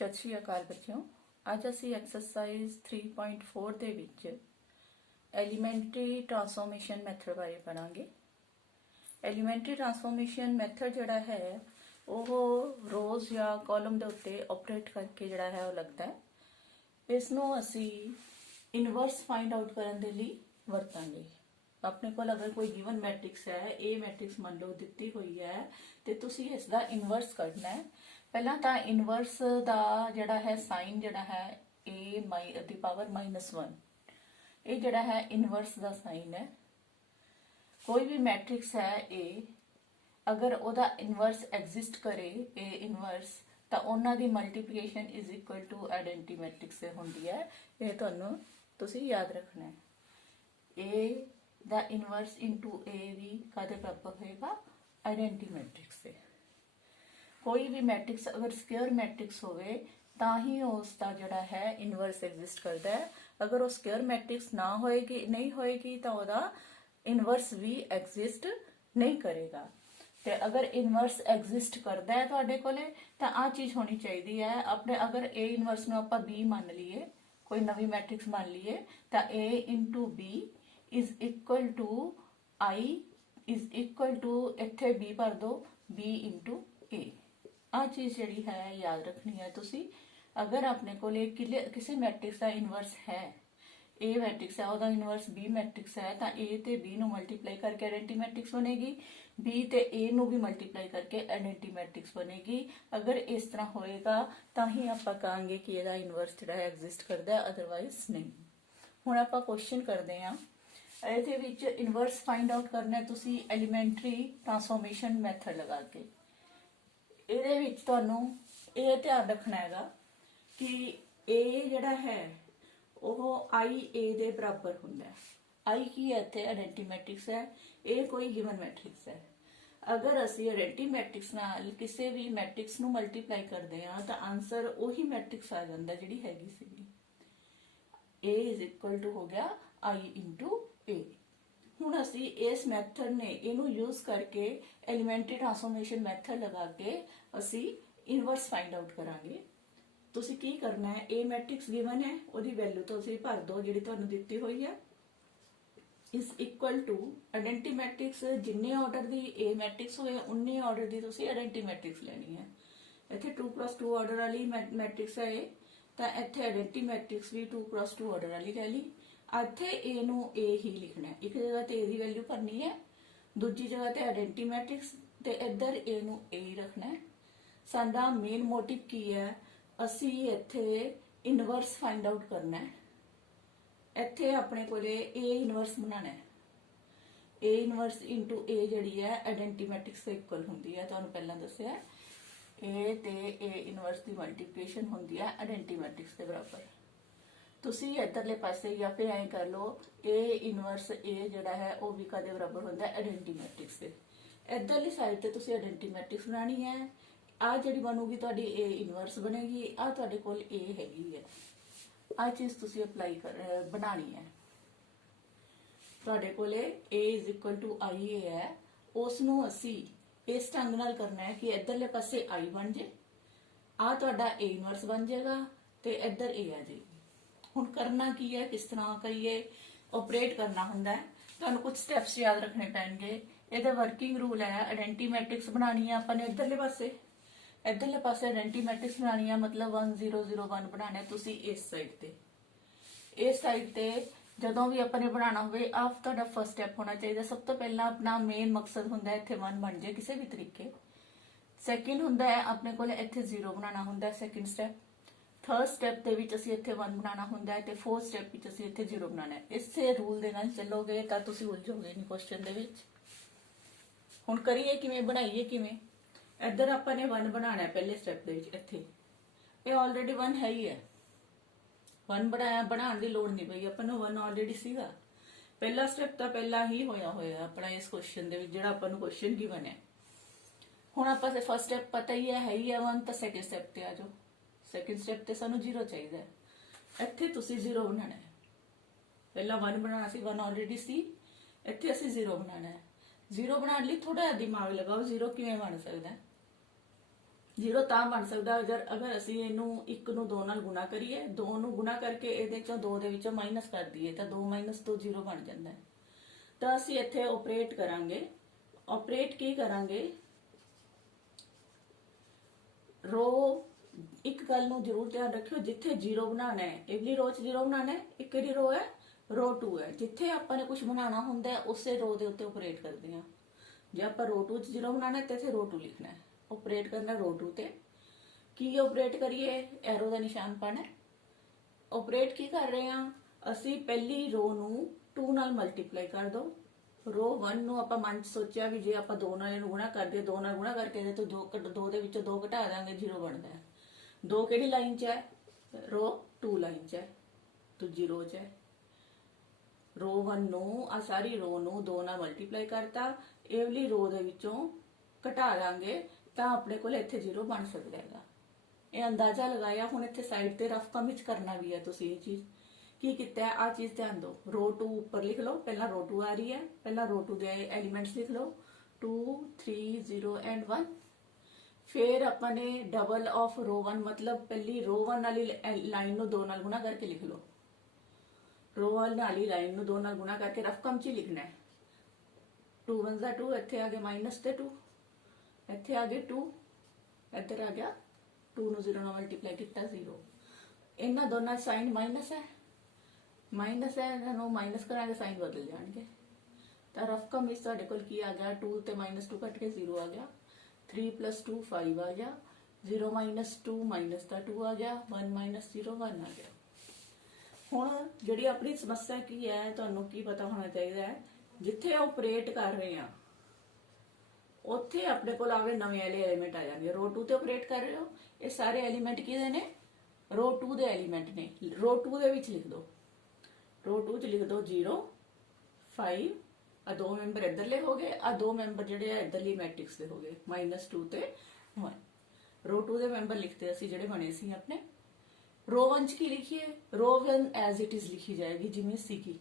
सत श्री अकाल बच्चों। ਅੱਜ ਅਸੀਂ ਐਕਸਰਸਾਈਜ਼ 3.4 ਦੇ ਵਿੱਚ ਐਲੀਮੈਂਟਰੀ ਟਰਾਂਸਫੋਰਮੇਸ਼ਨ ਮੈਥਡ ਬਾਰੇ ਪੜਾਂਗੇ। ਐਲੀਮੈਂਟਰੀ ਟਰਾਂਸਫੋਰਮੇਸ਼ਨ ਮੈਥਡ ਜਿਹੜਾ ਹੈ ਉਹ ਰੋਜ਼ ਜਾਂ ਕਾਲਮ ਦੇ ਉੱਤੇ ਆਪਰੇਟ ਕਰਕੇ ਜਿਹੜਾ ਹੈ ਉਹ ਲੱਗਦਾ ਹੈ। ਇਸ ਨੂੰ ਅਸੀਂ ਇਨਵਰਸ ਫਾਈਂਡ ਆਊਟ ਕਰਨ ਦੇ ਲਈ ਵਰਤਾਂਗੇ। ਆਪਣੇ ਕੋਲ ਅਗਰ ਕੋਈ ਗਿਵਨ ਮੈਟ੍ਰਿਕਸ ਹੈ, ਇਹ ਮੈਟ੍ਰਿਕਸ ਮੰਨ ਲਓ ਦਿੱਤੀ ਹੋਈ ਹੈ ਤੇ ਤੁਸੀਂ ਇਸ ਦਾ ਇਨਵਰਸ ਕੱਢਣਾ ਹੈ। ਪਹਿਲਾਂ ਤਾਂ ਇਨਵਰਸ ਦਾ ਜਿਹੜਾ ਹੈ ਸਾਈਨ ਜਿਹੜਾ ਹੈ a ਦੀ ਪਾਵਰ -1, ਇਹ ਜਿਹੜਾ ਹੈ ਇਨਵਰਸ ਦਾ ਸਾਈਨ ਹੈ। ਕੋਈ ਵੀ ਮੈਟ੍ਰਿਕਸ ਹੈ a, ਅਗਰ ਉਹਦਾ ਇਨਵਰਸ ਐਗਜ਼ਿਸਟ ਕਰੇ a ਇਨਵਰਸ, ਤਾਂ ਉਹਨਾਂ ਦੀ multiplication is equal to identity matrix ਤੇ ਹੁੰਦੀ ਹੈ। ਇਹ ਤੁਹਾਨੂੰ ਤੁਸੀਂ ਯਾਦ ਰੱਖਣਾ ਹੈ। a the inverse into a ਵੀ ਕਾਦੇ ਬਰਾਬਰ ਹੋਏਗਾ? ਆਇਡੈਂਟੀ ਮੈਟ੍ਰਿਕਸ ਤੇ। कोई भी मैट्रिक्स अगर स्क्वायर मैट्रिक्स होवे ਤਾਂ ਹੀ ਉਸ ਦਾ ਜਿਹੜਾ ਹੈ ਇਨਵਰਸ ਐਗਜ਼ਿਸਟ ਕਰਦਾ ਹੈ। ਅਗਰ ਉਹ ਸਕੁਅਰ ਮੈਟ੍ਰਿਕਸ ਨਾ ਹੋਏਗੀ ਨਹੀਂ ਹੋਏਗੀ ਤਾਂ ਉਹਦਾ ਇਨਵਰਸ ਵੀ ਐਗਜ਼ਿਸਟ ਨਹੀਂ ਕਰੇਗਾ। ਤੇ ਅਗਰ ਇਨਵਰਸ ਐਗਜ਼ਿਸਟ ਕਰਦਾ ਹੈ ਤੁਹਾਡੇ ਕੋਲੇ ਤਾਂ ਆ ਚੀਜ਼ ਹੋਣੀ ਚਾਹੀਦੀ ਹੈ ਆਪਣੇ। ਅਗਰ a ਇਨਵਰਸ ਨੂੰ ਆਪਾਂ b ਮੰਨ ਲਈਏ, ਕੋਈ ਨਵੀਂ ਮੈਟ੍ਰਿਕਸ ਮੰਨ ਲਈਏ, ਤਾਂ a into b is equal to I is equal to ਇੱਥੇ b ਭਰ ਦੋ b into a। ਆ ਚੀਜ਼ ਜਿਹੜੀ ਹੈ ਯਾਦ ਰੱਖਣੀ ਹੈ ਤੁਸੀਂ। ਅਗਰ ਆਪਣੇ ਕੋਲ ਕਿਸੇ ਮੈਟ੍ਰਿਕਸ ਦਾ ਇਨਵਰਸ ਹੈ, a ਮੈਟ੍ਰਿਕਸ ਹੈ, ਉਹਦਾ ਇਨਵਰਸ b ਮੈਟ੍ਰਿਕਸ ਹੈ, ਤਾਂ a ਤੇ b ਨੂੰ ਮਲਟੀਪਲਾਈ ਕਰਕੇ ਆਇਡੈਂਟੀ ਮੈਟ੍ਰਿਕਸ ਬਣੇਗੀ, b ਤੇ a ਨੂੰ ਵੀ ਮਲਟੀਪਲਾਈ ਕਰਕੇ ਆਇਡੈਂਟੀ ਮੈਟ੍ਰਿਕਸ ਬਣੇਗੀ। ਅਗਰ ਇਸ ਤਰ੍ਹਾਂ ਹੋਏਗਾ ਤਾਂ ਹੀ ਆਪਾਂ ਕਹਾਂਗੇ ਕਿ ਇਹਦਾ ਇਨਵਰਸ ਜਿਹੜਾ ਹੈ ਐਗਜ਼ਿਸਟ ਕਰਦਾ ਹੈ, ਅਦਰਵਾਈਜ਼ ਨਹੀਂ। ਹੁਣ ਆਪਾਂ ਕੁਐਸਚਨ ਕਰਦੇ ਹਾਂ। ਇਹਦੇ ਵਿੱਚ ਇਨਵਰਸ ਫਾਈਂਡ ਆਊਟ ਕਰਨਾ ਹੈ ਤੁਸੀਂ ਐਲੀਮੈਂਟਰੀ ਟਰਾਂਸਫੋਰਮੇਸ਼ਨ ਮੈਥਡ ਲਗਾ ਕੇ। ਇਹਦੇ ਵਿੱਚ ਤੁਹਾਨੂੰ ਇਹ ਧਿਆਨ ਰੱਖਣਾ ਹੈਗਾ ਕਿ a ਜਿਹੜਾ ਹੈ ਉਹ IA ਦੇ ਬਰਾਬਰ ਹੁੰਦਾ ਹੈ। I ਕੀ ਹੈ? ਇੱਥੇ ਆਇਡੈਂਟੀ ਮੈਟ੍ਰਿਕਸ ਹੈ। ਇਹ ਕੋਈ ਗਿਵਨ ਮੈਟ੍ਰਿਕਸ ਹੈ। ਅਗਰ ਅਸੀਂ ਆਇਡੈਂਟੀ ਮੈਟ੍ਰਿਕਸ ਨਾਲ ਕਿਸੇ ਵੀ ਮੈਟ੍ਰਿਕਸ ਨੂੰ ਮਲਟੀਪਲਾਈ ਕਰਦੇ ਹਾਂ ਤਾਂ ਆਨਸਰ ਉਹੀ ਮੈਟ੍ਰਿਕਸ ਆ ਜਾਂਦਾ ਜਿਹੜੀ ਹੈਗੀ ਸੀਗੀ। A ਇਜ਼ ਇਕੁਅਲ ਟੂ ਹੋ ਗਿਆ I into A। ਹੁਣ ਅਸੀਂ ਇਸ ਮੈਥਡ ਨੇ ਇਹਨੂੰ ਯੂਜ਼ ਕਰਕੇ ਐਲੀਮੈਂਟਰੀ ਟਰਾਂਸਫੋਰਮੇਸ਼ਨ ਮੈਥਡ ਲਗਾ ਕੇ ਅਸੀਂ ਇਨਵਰਸ ਫਾਈਂਡ ਆਊਟ ਕਰਾਂਗੇ। ਤੁਸੀਂ ਕੀ ਕਰਨਾ ਹੈ, A ਮੈਟ੍ਰਿਕਸ ਗਿਵਨ ਹੈ, ਉਹਦੀ ਵੈਲਿਊ ਤੁਸੀਂ ਭਰ ਦਿਓ ਜਿਹੜੀ ਤੁਹਾਨੂੰ ਦਿੱਤੀ ਹੋਈ ਹੈ, is equal to identity matrix. ਜਿੰਨੇ ਆਰਡਰ ਦੀ A ਮੈਟ੍ਰਿਕਸ ਹੋਏ ਉਨੇ ਆਰਡਰ ਦੀ ਤੁਸੀਂ ਆਇਡੈਂਟੀ ਮੈਟ੍ਰਿਕਸ ਲੈਣੀ ਹੈ। ਇੱਥੇ 2x2 ਆਰਡਰ ਵਾਲੀ ਮੈਟ੍ਰਿਕਸ ਹੈ ਇਹ, ਤਾਂ ਇੱਥੇ ਆਇਡੈਂਟੀ ਮੈਟ੍ਰਿਕਸ ਵੀ 2x2 ਆਰਡਰ ਵਾਲੀ ਲੈ ਲਈ। ਇੱਥੇ A ਨੂੰ A ਹੀ ਲਿਖਣਾ ਹੈ। ਇੱਕ ਜਗ੍ਹਾ ਤੇ A ਦੀ ਵੈਲਿਊ ਭਰਨੀ ਹੈ, ਦੂਜੀ ਜਗ੍ਹਾ ਤੇ ਆਇਡੈਂਟੀ ਮੈਟ੍ਰਿਕਸ, ਤੇ ਇੱਧਰ A ਨੂੰ A ਹੀ ਰੱਖਣਾ ਹੈ। ਸਾਡਾ ਮੇਨ ਮੋਟਿਵ ਕੀ ਹੈ? ਅਸੀਂ ਇੱਥੇ ਇਨਵਰਸ ਫਾਈਂਡ ਆਊਟ ਕਰਨਾ ਹੈ। ਇੱਥੇ ਆਪਣੇ ਕੋਲੇ A ਇਨਵਰਸ ਬਣਾਉਣਾ ਹੈ। A ਇਨਵਰਸ ਇਨਟੂ A ਜਿਹੜੀ ਹੈ ਆਇਡੈਂਟੀ ਮੈਟ੍ਰਿਕਸ ਦੇ ਇਕੁਅਲ ਹੁੰਦੀ ਹੈ। ਤੁਹਾਨੂੰ ਪਹਿਲਾਂ ਦੱਸਿਆ A ਤੇ A ਇਨਵਰਸ ਦੀ ਮਲਟੀਪਲੀਕੇਸ਼ਨ ਹੁੰਦੀ ਹੈ ਆਇਡੈਂਟੀ ਮੈਟ੍ਰਿਕਸ ਦੇ ਬਰਾਬਰ। ਤੁਸੀਂ ਇੱਧਰਲੇ ਪਾਸੇ ਜਾਂ ਫਿਰ ਐਂ ਕਰ ਲਓ A ਇਨਵਰਸ A ਜਿਹੜਾ ਹੈ ਉਹ ਵੀ ਕਦੇ ਬਰਾਬਰ ਹੁੰਦਾ ਹੈ ਆਇਡੈਂਟੀ ਮੈਟ੍ਰਿਕਸ ਦੇ। ਇੱਧਰਲੀ ਸਾਈਡ ਤੇ ਤੁਸੀਂ ਆਇਡੈਂਟੀ ਮੈਟ੍ਰਿਕਸ ਬਣਾਉਣੀ ਹੈ। ਆ ਜਿਹੜੀ ਬਣੂਗੀ ਤੁਹਾਡੀ A ਇਨਵਰਸ ਬਣੇਗੀ। ਆ ਤੁਹਾਡੇ ਕੋਲ A ਹੈਗੀ ਹੈ। ਆ ਚੀਜ਼ ਤੁਸੀਂ ਅਪਲਾਈ ਬਣਾਣੀ ਹੈ। ਤੁਹਾਡੇ ਕੋਲੇ A is equal to IA ਹੈ, ਉਸ ਨੂੰ ਅਸੀਂ ਇਸ ਢੰਗ ਨਾਲ ਕਰਨਾ ਹੈ ਕਿ ਇੱਧਰਲੇ ਪਾਸੇ I ਬਣ ਜੇ, ਆ ਤੁਹਾਡਾ A ਇਨਵਰਸ ਬਣ ਜਾਏਗਾ ਤੇ ਇੱਧਰ A ਆ ਜਾਏਗੀ। ਹੁਣ ਕਰਨਾ ਕੀ ਹੈ, ਕਿਸ ਤਰ੍ਹਾਂ ਕਰੀਏ, ਆਪਰੇਟ ਕਰਨਾ ਹੁੰਦਾ ਹੈ। ਤੁਹਾਨੂੰ ਕੁਝ ਸਟੈਪਸ ਯਾਦ ਰੱਖਣੇ ਪੈਣਗੇ। ਇਹਦਾ ਵਰਕਿੰਗ ਰੂਲ ਹੈ, ਆਇਡੈਂਟੀ ਮੈਟ੍ਰਿਕਸ ਬਣਾਉਣੀ ਹੈ ਆਪਾਂ ਨੇ ਇੱਧਰਲੇ ਪਾਸੇ ਆਇਡੈਂਟੀ ਮੈਟ੍ਰਿਕਸ ਬਣਾਉਣੀ ਹੈ, ਮਤਲਬ 1 0 0 1 ਬਣਾਉਣਾ ਤੁਸੀਂ ਇਸ ਸਾਈਡ ਤੇ ਜਦੋਂ ਵੀ ਆਪਾਂ ਨੇ ਬਣਾਉਣਾ ਹੋਵੇ ਆਹ ਤੁਹਾਡਾ ਫਸਟ ਸਟੈਪ ਹੋਣਾ ਚਾਹੀਦਾ। ਸਭ ਤੋਂ ਪਹਿਲਾਂ ਆਪਣਾ ਮੇਨ ਮਕਸਦ ਹੁੰਦਾ ਇੱਥੇ 1 ਬਣ ਜਾਏ ਕਿਸੇ ਵੀ ਤਰੀਕੇ। ਸੈਕਿੰਡ ਹੁੰਦਾ ਹੈ ਆਪਣੇ ਕੋਲ ਇੱਥੇ 0 ਬਣਾਉਣਾ ਹੁੰਦਾ ਸੈਕਿੰਡ ਸਟੈਪ। ਥਰਡ ਸਟੈਪ ਦੇ ਵਿੱਚ ਅਸੀਂ ਇੱਥੇ 1 ਬਣਾਉਣਾ ਹੁੰਦਾ ਹੈ ਤੇ ਫੋਰਥ ਸਟੈਪ ਵਿੱਚ ਅਸੀਂ ਇੱਥੇ 0 ਬਣਾਉਣਾ ਹੈ। ਇਸੇ ਰੂਲ ਦੇ ਨਾਲ ਚੱਲੋਗੇ ਤਾਂ ਤੁਸੀਂ ਉਲਝੋਗੇ ਨਹੀਂ ਕੁਐਸਚਨ ਦੇ ਵਿੱਚ। ਹੁਣ ਕਰੀਏ ਕਿਵੇਂ, ਬਣਾਈਏ ਕਿਵੇਂ? ਇੱਧਰ ਆਪਾਂ ਨੇ 1 ਬਣਾਉਣਾ ਹੈ ਪਹਿਲੇ ਸਟੈਪ ਦੇ ਵਿੱਚ। ਇੱਥੇ ਇਹ ਆਲਰੇਡੀ 1 ਹੈ ਹੀ ਹੈ, 1 ਬਣਾਉਣ ਦੀ ਲੋੜ ਨਹੀਂ ਪਈ ਆਪਾਂ ਨੂੰ, 1 ਆਲਰੇਡੀ ਸੀਗਾ। ਪਹਿਲਾ ਸਟੈਪ ਤਾਂ ਪਹਿਲਾਂ ਹੀ ਹੋਇਆ ਆਪਣਾ ਇਸ ਕੁਐਸਚਨ ਦੇ ਵਿੱਚ ਜਿਹੜਾ ਆਪਾਂ ਨੂੰ ਕੁਐਸਚਨ ਗਿਵਨ ਹੈ। ਹੁਣ ਆਪਾਂ ਤੇ ਫਸਟ ਸਟੈਪ ਪਤਾ ਹੀ ਹੈ ਹੀ ਹੈ 1, ਤਾਂ ਸੈਕਿੰਡ ਸਟੈਪ ਤੇ ਆ ਜਾਓ। ਸੈਕਿੰਡ ਸਟੈਪ ਤੇ ਸਾਨੂੰ 0 ਚਾਹੀਦਾ ਹੈ। ਇੱਥੇ ਤੁਸੀਂ 0 ਬਣਾਉਣਾ ਹੈ। ਪਹਿਲਾਂ 1 ਬਣਾਉਣਾ ਸੀ, 1 ਆਲਰੇਡੀ ਸੀ, ਇੱਥੇ ਅਸੀਂ 0 ਬਣਾਉਣਾ ਹੈ। 0 ਬਣਾਉਣ ਲਈ ਥੋੜਾ ਜਿਹਾ ਦਿਮਾਗ ਲਗਾਓ, 0 ਕਿਵੇਂ ਬਣ ਸਕਦਾ ਹੈ। ਜ਼ੀਰੋ ਤਾਂ ਬਣ ਸਕਦਾ ਅਗਰ ਅਸੀਂ ਇਹਨੂੰ 1 ਨੂੰ 2 ਨਾਲ ਗੁਣਾ ਕਰੀਏ, 2 ਨੂੰ ਗੁਣਾ ਕਰਕੇ ਇਹਦੇ ਚੋਂ 2 ਦੇ ਵਿੱਚੋਂ ਮਾਈਨਸ ਕਰ ਦਈਏ ਤਾਂ 2 - 2 0 ਬਣ ਜਾਂਦਾ ਹੈ। ਤਾਂ ਅਸੀਂ ਇੱਥੇ ਆਪਰੇਟ ਕਰਾਂਗੇ। ਆਪਰੇਟ ਕੀ ਕਰਾਂਗੇ, ਰੋ ਇੱਕ ਗੱਲ ਨੂੰ ਜ਼ਰੂਰ ਧਿਆਨ ਰੱਖਿਓ, ਜਿੱਥੇ 0 ਬਣਾਉਣਾ ਹੈ ਇਵਲੀ ਰੋ 'ਚ 0 ਬਣਾਉਣਾ ਹੈ। ਇੱਕ ਕਿਹੜੀ ਰੋ ਹੈ, ਰੋ 2 ਹੈ। ਜਿੱਥੇ ਆਪਾਂ ਨੇ ਕੁਝ ਬਣਾਉਣਾ ਹੁੰਦਾ ਹੈ ਉਸੇ ਰੋ ਦੇ ਉੱਤੇ ਆਪਰੇਟ ਕਰਦੇ ਹਾਂ। ਜੇ ਆਪਾਂ ਰੋ 2 'ਚ 0 ਬਣਾਉਣਾ ਹੈ ਤੇ ਇੱਥੇ ਰੋ 2 ਲਿਖਣਾ ਹੈ, ਆਪਰੇਟ ਕਰਨਾ ਰੋ 2 ਤੇ। ਕੀ ਆਪਰੇਟ ਕਰੀਏ, ਐਰੋ ਦਾ ਨਿਸ਼ਾਨ ਪਾਣਾ। ਆਪਰੇਟ ਕੀ ਕਰ ਰਹੇ ਹਾਂ ਅਸੀਂ, ਪਹਿਲੀ ਰੋ ਨੂੰ 2 ਨਾਲ ਮਲਟੀਪਲਾਈ ਕਰ ਦੋ। ਰੋ 1 ਨੂੰ ਆਪਾਂ ਮਨ ਚ ਸੋਚਿਆ ਵੀ ਜੇ ਆਪਾਂ 2 ਨਾਲ ਇਹਨੂੰ ਗੁਣਾ ਕਰਦੇ, 2 ਨਾਲ ਗੁਣਾ ਕਰਕੇ ਇਹਦੇ ਤੋਂ 2 ਦੇ ਵਿੱਚੋਂ 2 ਘਟਾ ਦਾਂਗੇ 0 ਬਣਦਾ ਹੈ। 2 ਕਿਹੜੀ ਲਾਈਨ 'ਚ ਹੈ, ਰੋ 2 ਲਾਈਨ 'ਚ ਹੈ, ਦੂਜੀ ਰੋ 'ਚ ਹੈ। ਰੋ 1 ਨੂੰ ਆ ਸਾਰੀ ਰੋ ਨੂੰ 2 ਨਾਲ ਮਲਟੀਪਲਾਈ ਕਰਤਾ, ਇਹ ਵਾਲੀ ਰੋ ਦੇ ਵਿੱਚੋਂ ਘਟਾ ਦਾਂਗੇ ਤਾਂ ਆਪਣੇ ਕੋਲ ਇੱਥੇ 0 ਬਣ ਸਕਦਾ ਹੈਗਾ। ਇਹ ਅੰਦਾਜ਼ਾ ਲਗਾਇਆ। ਹੁਣ ਇੱਥੇ ਸਾਈਡ ਤੇ ਰਫ ਕਮ ਵਿੱਚ ਕਰਨਾ ਵੀ ਹੈ। ਤੁਸੀਂ ਇਹ ਚੀਜ਼ ਕੀ ਕੀਤਾ ਹੈ, ਆ ਚੀਜ਼ ਧਿਆਨ ਦਿਓ। ਰੋ 2 ਉੱਪਰ ਲਿਖ ਲਓ, ਪਹਿਲਾਂ ਰੋ 2 ਆ ਰਹੀ ਹੈ, ਪਹਿਲਾਂ ਰੋ 2 ਦੇ ਐਲੀਮੈਂਟਸ ਲਿਖ ਲਓ 2 3 0 ਐਂਡ 1। फिर अपने डबल ऑफ रो 1 मतलब पहली रो 1 वाली लाइन ਨੂੰ 2 ਨਾਲ ਗੁਣਾ ਕਰਕੇ ਲਿਖ ਲਓ। रो 1 ਵਾਲੀ ਲਾਈਨ ਨੂੰ 2 ਨਾਲ ਗੁਣਾ ਕਰਕੇ ਰਫ ਕਮ ਚ ਹੀ ਲਿਖਣਾ ਹੈ। 2 1 ਦਾ 2, ਇੱਥੇ ਆ ਗਿਆ ਮਾਈਨਸ ਤੇ 2, ਇੱਥੇ ਆ ਗਿਆ 2, ਇੱਧਰ ਆ ਗਿਆ 2 ਨੂੰ 0 ਨਾਲ ਮਲਟੀਪਲਾਈ ਕੀਤਾ 0। ਇਹਨਾਂ ਦੋਨਾਂ ਸਾਈਨ ਮਾਈਨਸ ਹੈ, ਮਾਈਨਸ ਹੈ, ਇਹਨਾਂ ਨੂੰ ਮਾਈਨਸ ਕਰਾਂਗੇ ਸਾਈਨ ਬਦਲ ਜਾਣਗੇ। ਤਾਂ ਰਫ ਕਮ ਵਿੱਚ ਤੁਹਾਡੇ ਕੋਲ ਕੀ ਆ ਗਿਆ, 2 ਤੇ -2 ਕੱਟ ਕੇ 0 ਆ ਗਿਆ। 3 + 2 5 ਆ ਗਿਆ। 0 - 2 ਮਾਈਨਸ ਦਾ 2 ਆ ਗਿਆ। 1 - 0 1 ਆ ਗਿਆ। ਹੁਣ ਜਿਹੜੀ ਆਪਣੀ ਸਮੱਸਿਆ ਕੀ ਹੈ, ਤੁਹਾਨੂੰ ਕੀ ਪਤਾ ਹੋਣਾ ਚਾਹੀਦਾ ਹੈ, ਜਿੱਥੇ ਆਪਰੇਟ ਕਰ ਰਹੇ ਆ ਉੱਥੇ ਆਪਣੇ ਕੋਲ ਆਵੇ ਨਵੇਂ ਵਾਲੇ ਐਲੀਮੈਂਟ ਆ ਜਾਣਗੇ। ਰੋ 2 ਤੇ ਆਪਰੇਟ ਕਰ ਰਹੇ ਹੋ, ਇਹ ਸਾਰੇ ਐਲੀਮੈਂਟ ਕਿਹਦੇ ਨੇ, ਰੋ 2 ਦੇ ਐਲੀਮੈਂਟ ਨੇ। ਰੋ 2 ਦੇ ਵਿੱਚ ਲਿਖ ਦਿਓ, ਰੋ 2 ਚ ਲਿਖ ਦਿਓ 0 5, ਆ 2 ਮੈਂਬਰ ਇੱਧਰਲੇ ਹੋ ਗਏ, ਆ 2 ਮੈਂਬਰ ਜਿਹੜੇ ਆ ਇੱਧਰਲੀ ਮੈਟ੍ਰਿਕਸ ਦੇ ਹੋ ਗਏ -2 ਤੇ 1। ਰੋ 2 ਦੇ ਮੈਂਬਰ ਲਿਖਤੇ ਅਸੀਂ ਜਿਹੜੇ ਬਣੇ ਸੀ ਆਪਣੇ। ਰੋ 1 ਚ ਕੀ ਲਿਖੀਏ, ਰੋ 1 ਐਜ਼ ਇਟ ਇਜ਼ ਲਿਖੀ ਜਾਏਗੀ ਜਿਵੇਂ ਸੀਗੀ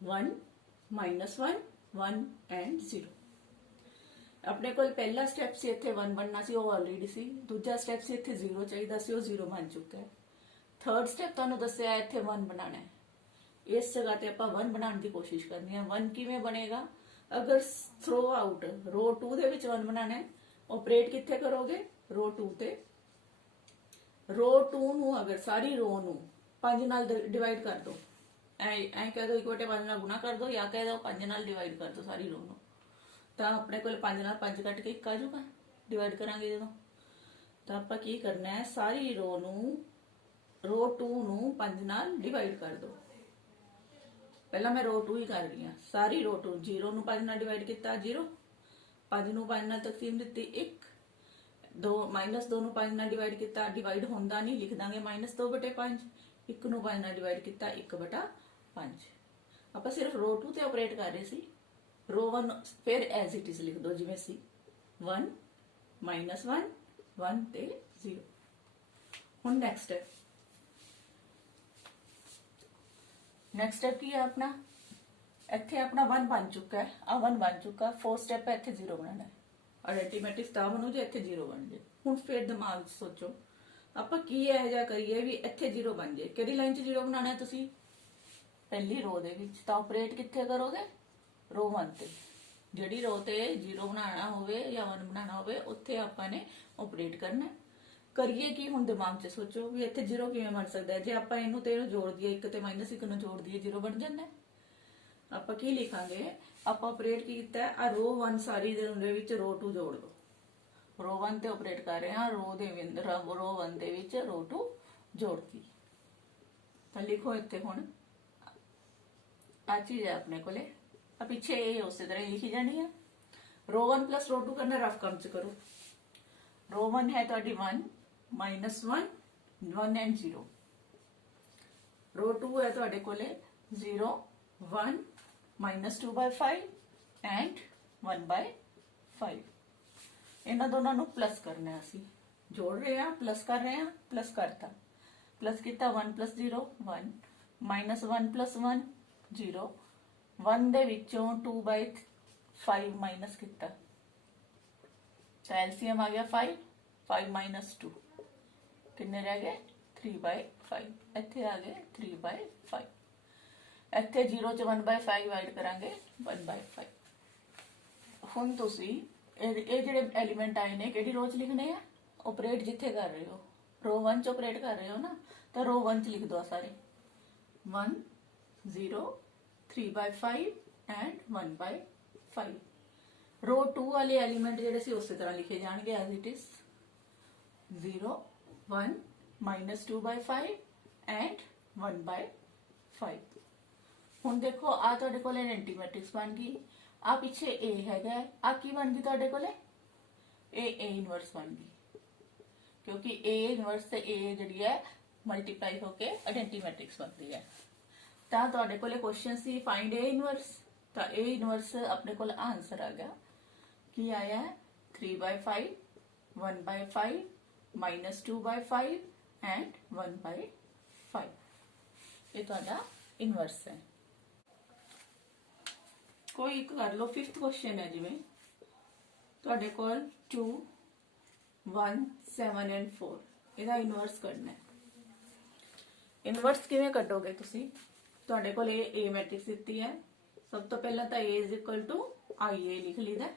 1 -1 1 ਐਂਡ 0। ਆਪਣੇ ਕੋਲ ਪਹਿਲਾ ਸਟੈਪ ਸੀ ਇੱਥੇ 1 ਬਣਨਾ ਸੀ, ਉਹ ਆਲਰੇਡੀ ਸੀ। ਦੂਜਾ ਸਟੈਪ ਸੀ ਇੱਥੇ 0 ਚਾਹੀਦਾ ਸੀ, ਉਹ 0 ਬਣ ਚੁੱਕਾ ਹੈ। ਥਰਡ ਸਟੈਪ ਤੁਹਾਨੂੰ ਦੱਸਿਆ ਇੱਥੇ 1 ਬਣਾਉਣਾ ਹੈ। ਇਸ ਜਗ੍ਹਾ ਤੇ ਆਪਾਂ 1 ਬਣਾਉਣ ਦੀ ਕੋਸ਼ਿਸ਼ ਕਰਨੀ ਹੈ। 1 ਕਿਵੇਂ ਬਣੇਗਾ, ਅਗਰ ਥਰੋ ਆਊਟ ਰੋ 2 ਦੇ ਵਿੱਚ 1 ਬਣਾਉਣਾ ਹੈ, ਆਪਰੇਟ ਕਿੱਥੇ ਕਰੋਗੇ, ਰੋ 2 ਤੇ। ਰੋ 2 ਨੂੰ ਅਗਰ ਸਾਰੀ ਰੋ ਨੂੰ 5 ਨਾਲ ਡਿਵਾਈਡ ਕਰ ਦੋ, ਐ ਕਹਿ ਦੋ 1/5 ਨਾਲ ਗੁਣਾ ਕਰ ਦੋ, ਜਾਂ ਕਹਿ ਦੋ 5 ਨਾਲ ਡਿਵਾਈਡ ਕਰ ਦੋ ਸਾਰੀ ਰੋ ਨੂੰ, ਤਾਂ ਆਪਣੇ ਕੋਲ 5 ਨਾਲ 5 ਕੱਟ ਕੇ 1 ਆ ਜਾਊਗਾ। ਡਿਵਾਈਡ ਕਰਾਂਗੇ ਜਦੋਂ, ਤਾਂ ਆਪਾਂ ਕੀ ਕਰਨਾ ਹੈ, ਸਾਰੀ ਰੋ ਨੂੰ ਰੋ 2 ਨੂੰ 5 ਨਾਲ ਡਿਵਾਈਡ ਕਰ ਦੋ। ਪਹਿਲਾਂ ਮੈਂ ਰੋ 2 ਹੀ ਕਰ ਰਹੀ ਹਾਂ। ਸਾਰੀ ਰੋ 2 0 ਨੂੰ 5 ਨਾਲ ਡਿਵਾਈਡ ਕੀਤਾ 0, 5 ਨੂੰ 5 ਨਾਲ ਤਕਸੀਮ ਦਿੱਤੀ 1, 2 -2 ਨੂੰ 5 ਨਾਲ ਡਿਵਾਈਡ ਕੀਤਾ, ਡਿਵਾਈਡ ਹੁੰਦਾ ਨਹੀਂ, ਲਿਖ ਦਾਂਗੇ -2/5। 1 ਨੂੰ 5 ਨਾਲ ਡਿਵਾਈਡ ਕੀਤਾ 1/5। ਆਪਾਂ ਸਿਰਫ ਰੋ 2 ਤੇ ਆਪਰੇਟ ਕਰ ਰਹੇ ਸੀ। ਰੋ 1 ਫਿਰ ਐਜ਼ ਇਟ ਇਜ਼ ਲਿਖ ਦੋ ਜਿਵੇਂ ਸੀ 1 -1 1 ਤੇ 0। ਹੁਣ ਨੈਕਸਟ ਸਟੈਪ ਕੀ ਹੈ ਆਪਣਾ, ਇੱਥੇ ਆਪਣਾ 1 ਬਣ ਚੁੱਕਾ ਹੈ, ਆ 1 ਬਣ ਚੁੱਕਾ। 4th ਸਟੈਪ ਹੈ, ਇੱਥੇ 0 ਬਣਾਉਣਾ ਹੈ। ਅਲਟੀਮੇਟਿਵ ਤਾਂ ਬਣੂ ਜੇ ਇੱਥੇ 0 ਬਣ ਜੇ। ਹੁਣ ਫਿਰ ਦਿਮਾਗ 'ਚ ਸੋਚੋ ਆਪਾਂ ਕੀ ਇਹੋ ਜਿਹਾ ਕਰੀਏ ਵੀ ਇੱਥੇ 0 ਬਣ ਜੇ। ਕਿਹੜੀ ਲਾਈਨ 'ਚ 0 ਬਣਾਉਣਾ ਹੈ ਤੁਸੀਂ, ਪਹਿਲੀ ਰੋ ਦੇ ਵਿੱਚ। ਤਾਂ ਆਪਰੇਟ ਕਿੱਥੇ ਕਰੋਗੇ, ਰੋ 1 ਤੇ। ਜਿਹੜੀ ਰੋ ਤੇ 0 ਬਣਾਉਣਾ ਹੋਵੇ ਜਾਂ 1 ਬਣਾਉਣਾ ਹੋਵੇ ਉੱਥੇ ਆਪਾਂ ਨੇ ਆਪਰੇਟ ਕਰਨਾ। ਕਰੀਏ ਕੀ, ਹੁਣ ਦਿਮਾਗ 'ਚ ਸੋਚੋ ਵੀ ਇੱਥੇ 0 ਕਿਵੇਂ ਬਣ ਸਕਦਾ ਹੈ। ਜੇ ਆਪਾਂ ਇਹਨੂੰ ਤੇ ਇਹਨੂੰ ਜੋੜ ਦਈਏ, 1 ਤੇ -1 ਨੂੰ ਜੋੜ ਦਈਏ 0 ਬਣ ਜਾਂਦਾ। ਆਪਾਂ ਕੀ ਲਿਖਾਂਗੇ, ਆਪਾਂ ਆਪਰੇਟ ਕੀਤਾ ਆ ਰੋ 1 ਸਾਰੀ ਦੇ ਵਿੱਚ ਰੋ 2 ਜੋੜ ਦੋ। ਰੋ 1 ਤੇ ਆਪਰੇਟ ਕਰ ਰਹੇ ਹਾਂ, ਰੋ 1 ਦੇ ਵਿੱਚ ਰੋ 2 ਜੋੜਤੀ। ਤਾਂ ਲਿਖੋ ਇੱਥੇ ਹੁਣ ਆ ਚੀਜ਼ ਹੈ ਆਪਣੇ ਕੋਲੇ, ਆ ਪਿੱਛੇ ਇਹ ਉਸੇ ਤਰ੍ਹਾਂ ਹੀ ਲਿਖੀ ਜਾਣੀ ਹੈ। ਰੋ 1 + ਰੋ 2 ਕਰਨਾ, ਰਫ ਕਮ ਚ ਕਰੋ। ਰੋ 1 ਹੈ ਤੁਹਾਡੀ 1 -1 1 ਐਂਡ 0। ਰੋ 2 ਹੈ ਤੁਹਾਡੇ ਕੋਲੇ 0 1 -2/5 ਐਂਡ 1/5। ਇਹਨਾਂ ਦੋਨਾਂ ਨੂੰ ਪਲੱਸ ਕਰਨਾ, ਅਸੀਂ ਜੋੜ ਰਹੇ ਹਾਂ, ਪਲੱਸ ਕਰ ਰਹੇ ਹਾਂ, ਪਲੱਸ ਕਰਤਾ, ਪਲੱਸ ਕੀਤਾ 1 + 0 1 -1 + 1 0। 1 ਦੇ ਵਿੱਚੋਂ 2/5 ਮਾਈਨਸ ਕੀਤਾ ਤਾਂ ਐਲਸੀਐਮ ਆ ਗਿਆ 5। 5 माइनस 2 किन्ने रह गए 3/5 इत्थे आ गए 3/5 इत्थे 0 च 1/5 डिवाइड करांगे 1/5 हुण तुसी ये जिहड़े एलीमेंट आए ने किहड़ी रो च लिखने आ ऑपरेट जिथे कर रहे हो रो 1 च ऑपरेट कर रहे हो ना तो रो 1 च लिख दो सारे 1 0 3/5 एंड 1/5 रो 2 वाले एलीमेंट जिहड़े सी उस तरह लिखे जाएंगे as it is 0 1 minus 2/5 and 1/5 हुण देखो आ तुहाडे कोल आइडेंटिटी मैट्रिक्स बन गई आ पिछे ए हैगा आ की बन गई तुहाडे कोल ए इनवर्स बन गई क्योंकि ए इनवर्स से ए जिहड़ी है मल्टीप्लाई होके आइडेंटिटी मैट्रिक्स बनती है ਤਾਂ ਤੁਹਾਡੇ ਕੋਲੇ question C find A inverse तो ए इनवर्स अपने को आंसर आ गया की आया है 3/5 1/5 माइनस 2/5 एंड 1/5 ये ਤੁਹਾਡਾ इनवर्स है कोई एक कर लो 5th क्वेश्चन है जिवें ਤੁਹਾਡੇ ਕੋਲ 2 1 7 एंड 4 ਇਹਦਾ इनवर्स करना है इनवर्स किवें कटोगे तुसी ਤੁਹਾਡੇ ਕੋਲ ए मैट्रिक्स ਦਿੱਤੀ है सब तो पहला तो a इज इक्वल टू आई ए लिख लीदा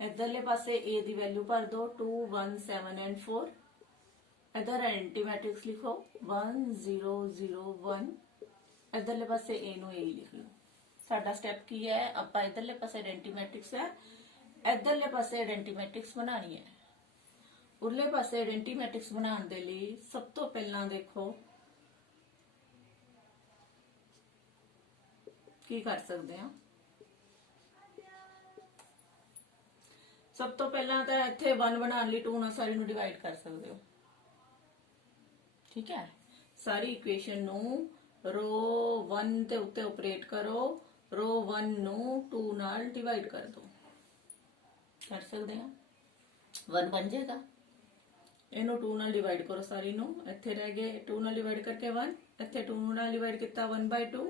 इधरले पासे a की वैल्यू भर दो 2 1 7 एंड 4 इधर आइडेंटिटी मैट्रिक्स लिखो 1 0 0 1 इधरले पासे a नु a लिख लो साडा स्टेप की है आपां इधरले पासे आइडेंटिटी मैट्रिक्स है इधरले पासे आइडेंटिटी मैट्रिक्स बनानी है उरले पासे आइडेंटिटी मैट्रिक्स बनाने दे लई सब तो पहला देखो की कर सकते हैं सब तो पहला तो इत्थे 1 बनाने लई 2 नाल सारी नूं डिवाइड कर सकते हो ठीक है सारी इक्वेशन नूं रो 1 के उत्ते ऑपरेट करो रो 1 नूं 2 नाल डिवाइड कर दो कर सकते हैं 1 बन जाएगा इनू 2 नाल डिवाइड करो सारी नूं इत्थे रह गए 2 नाल डिवाइड करके 1 इत्थे 2 नाल डिवाइड किया 1/2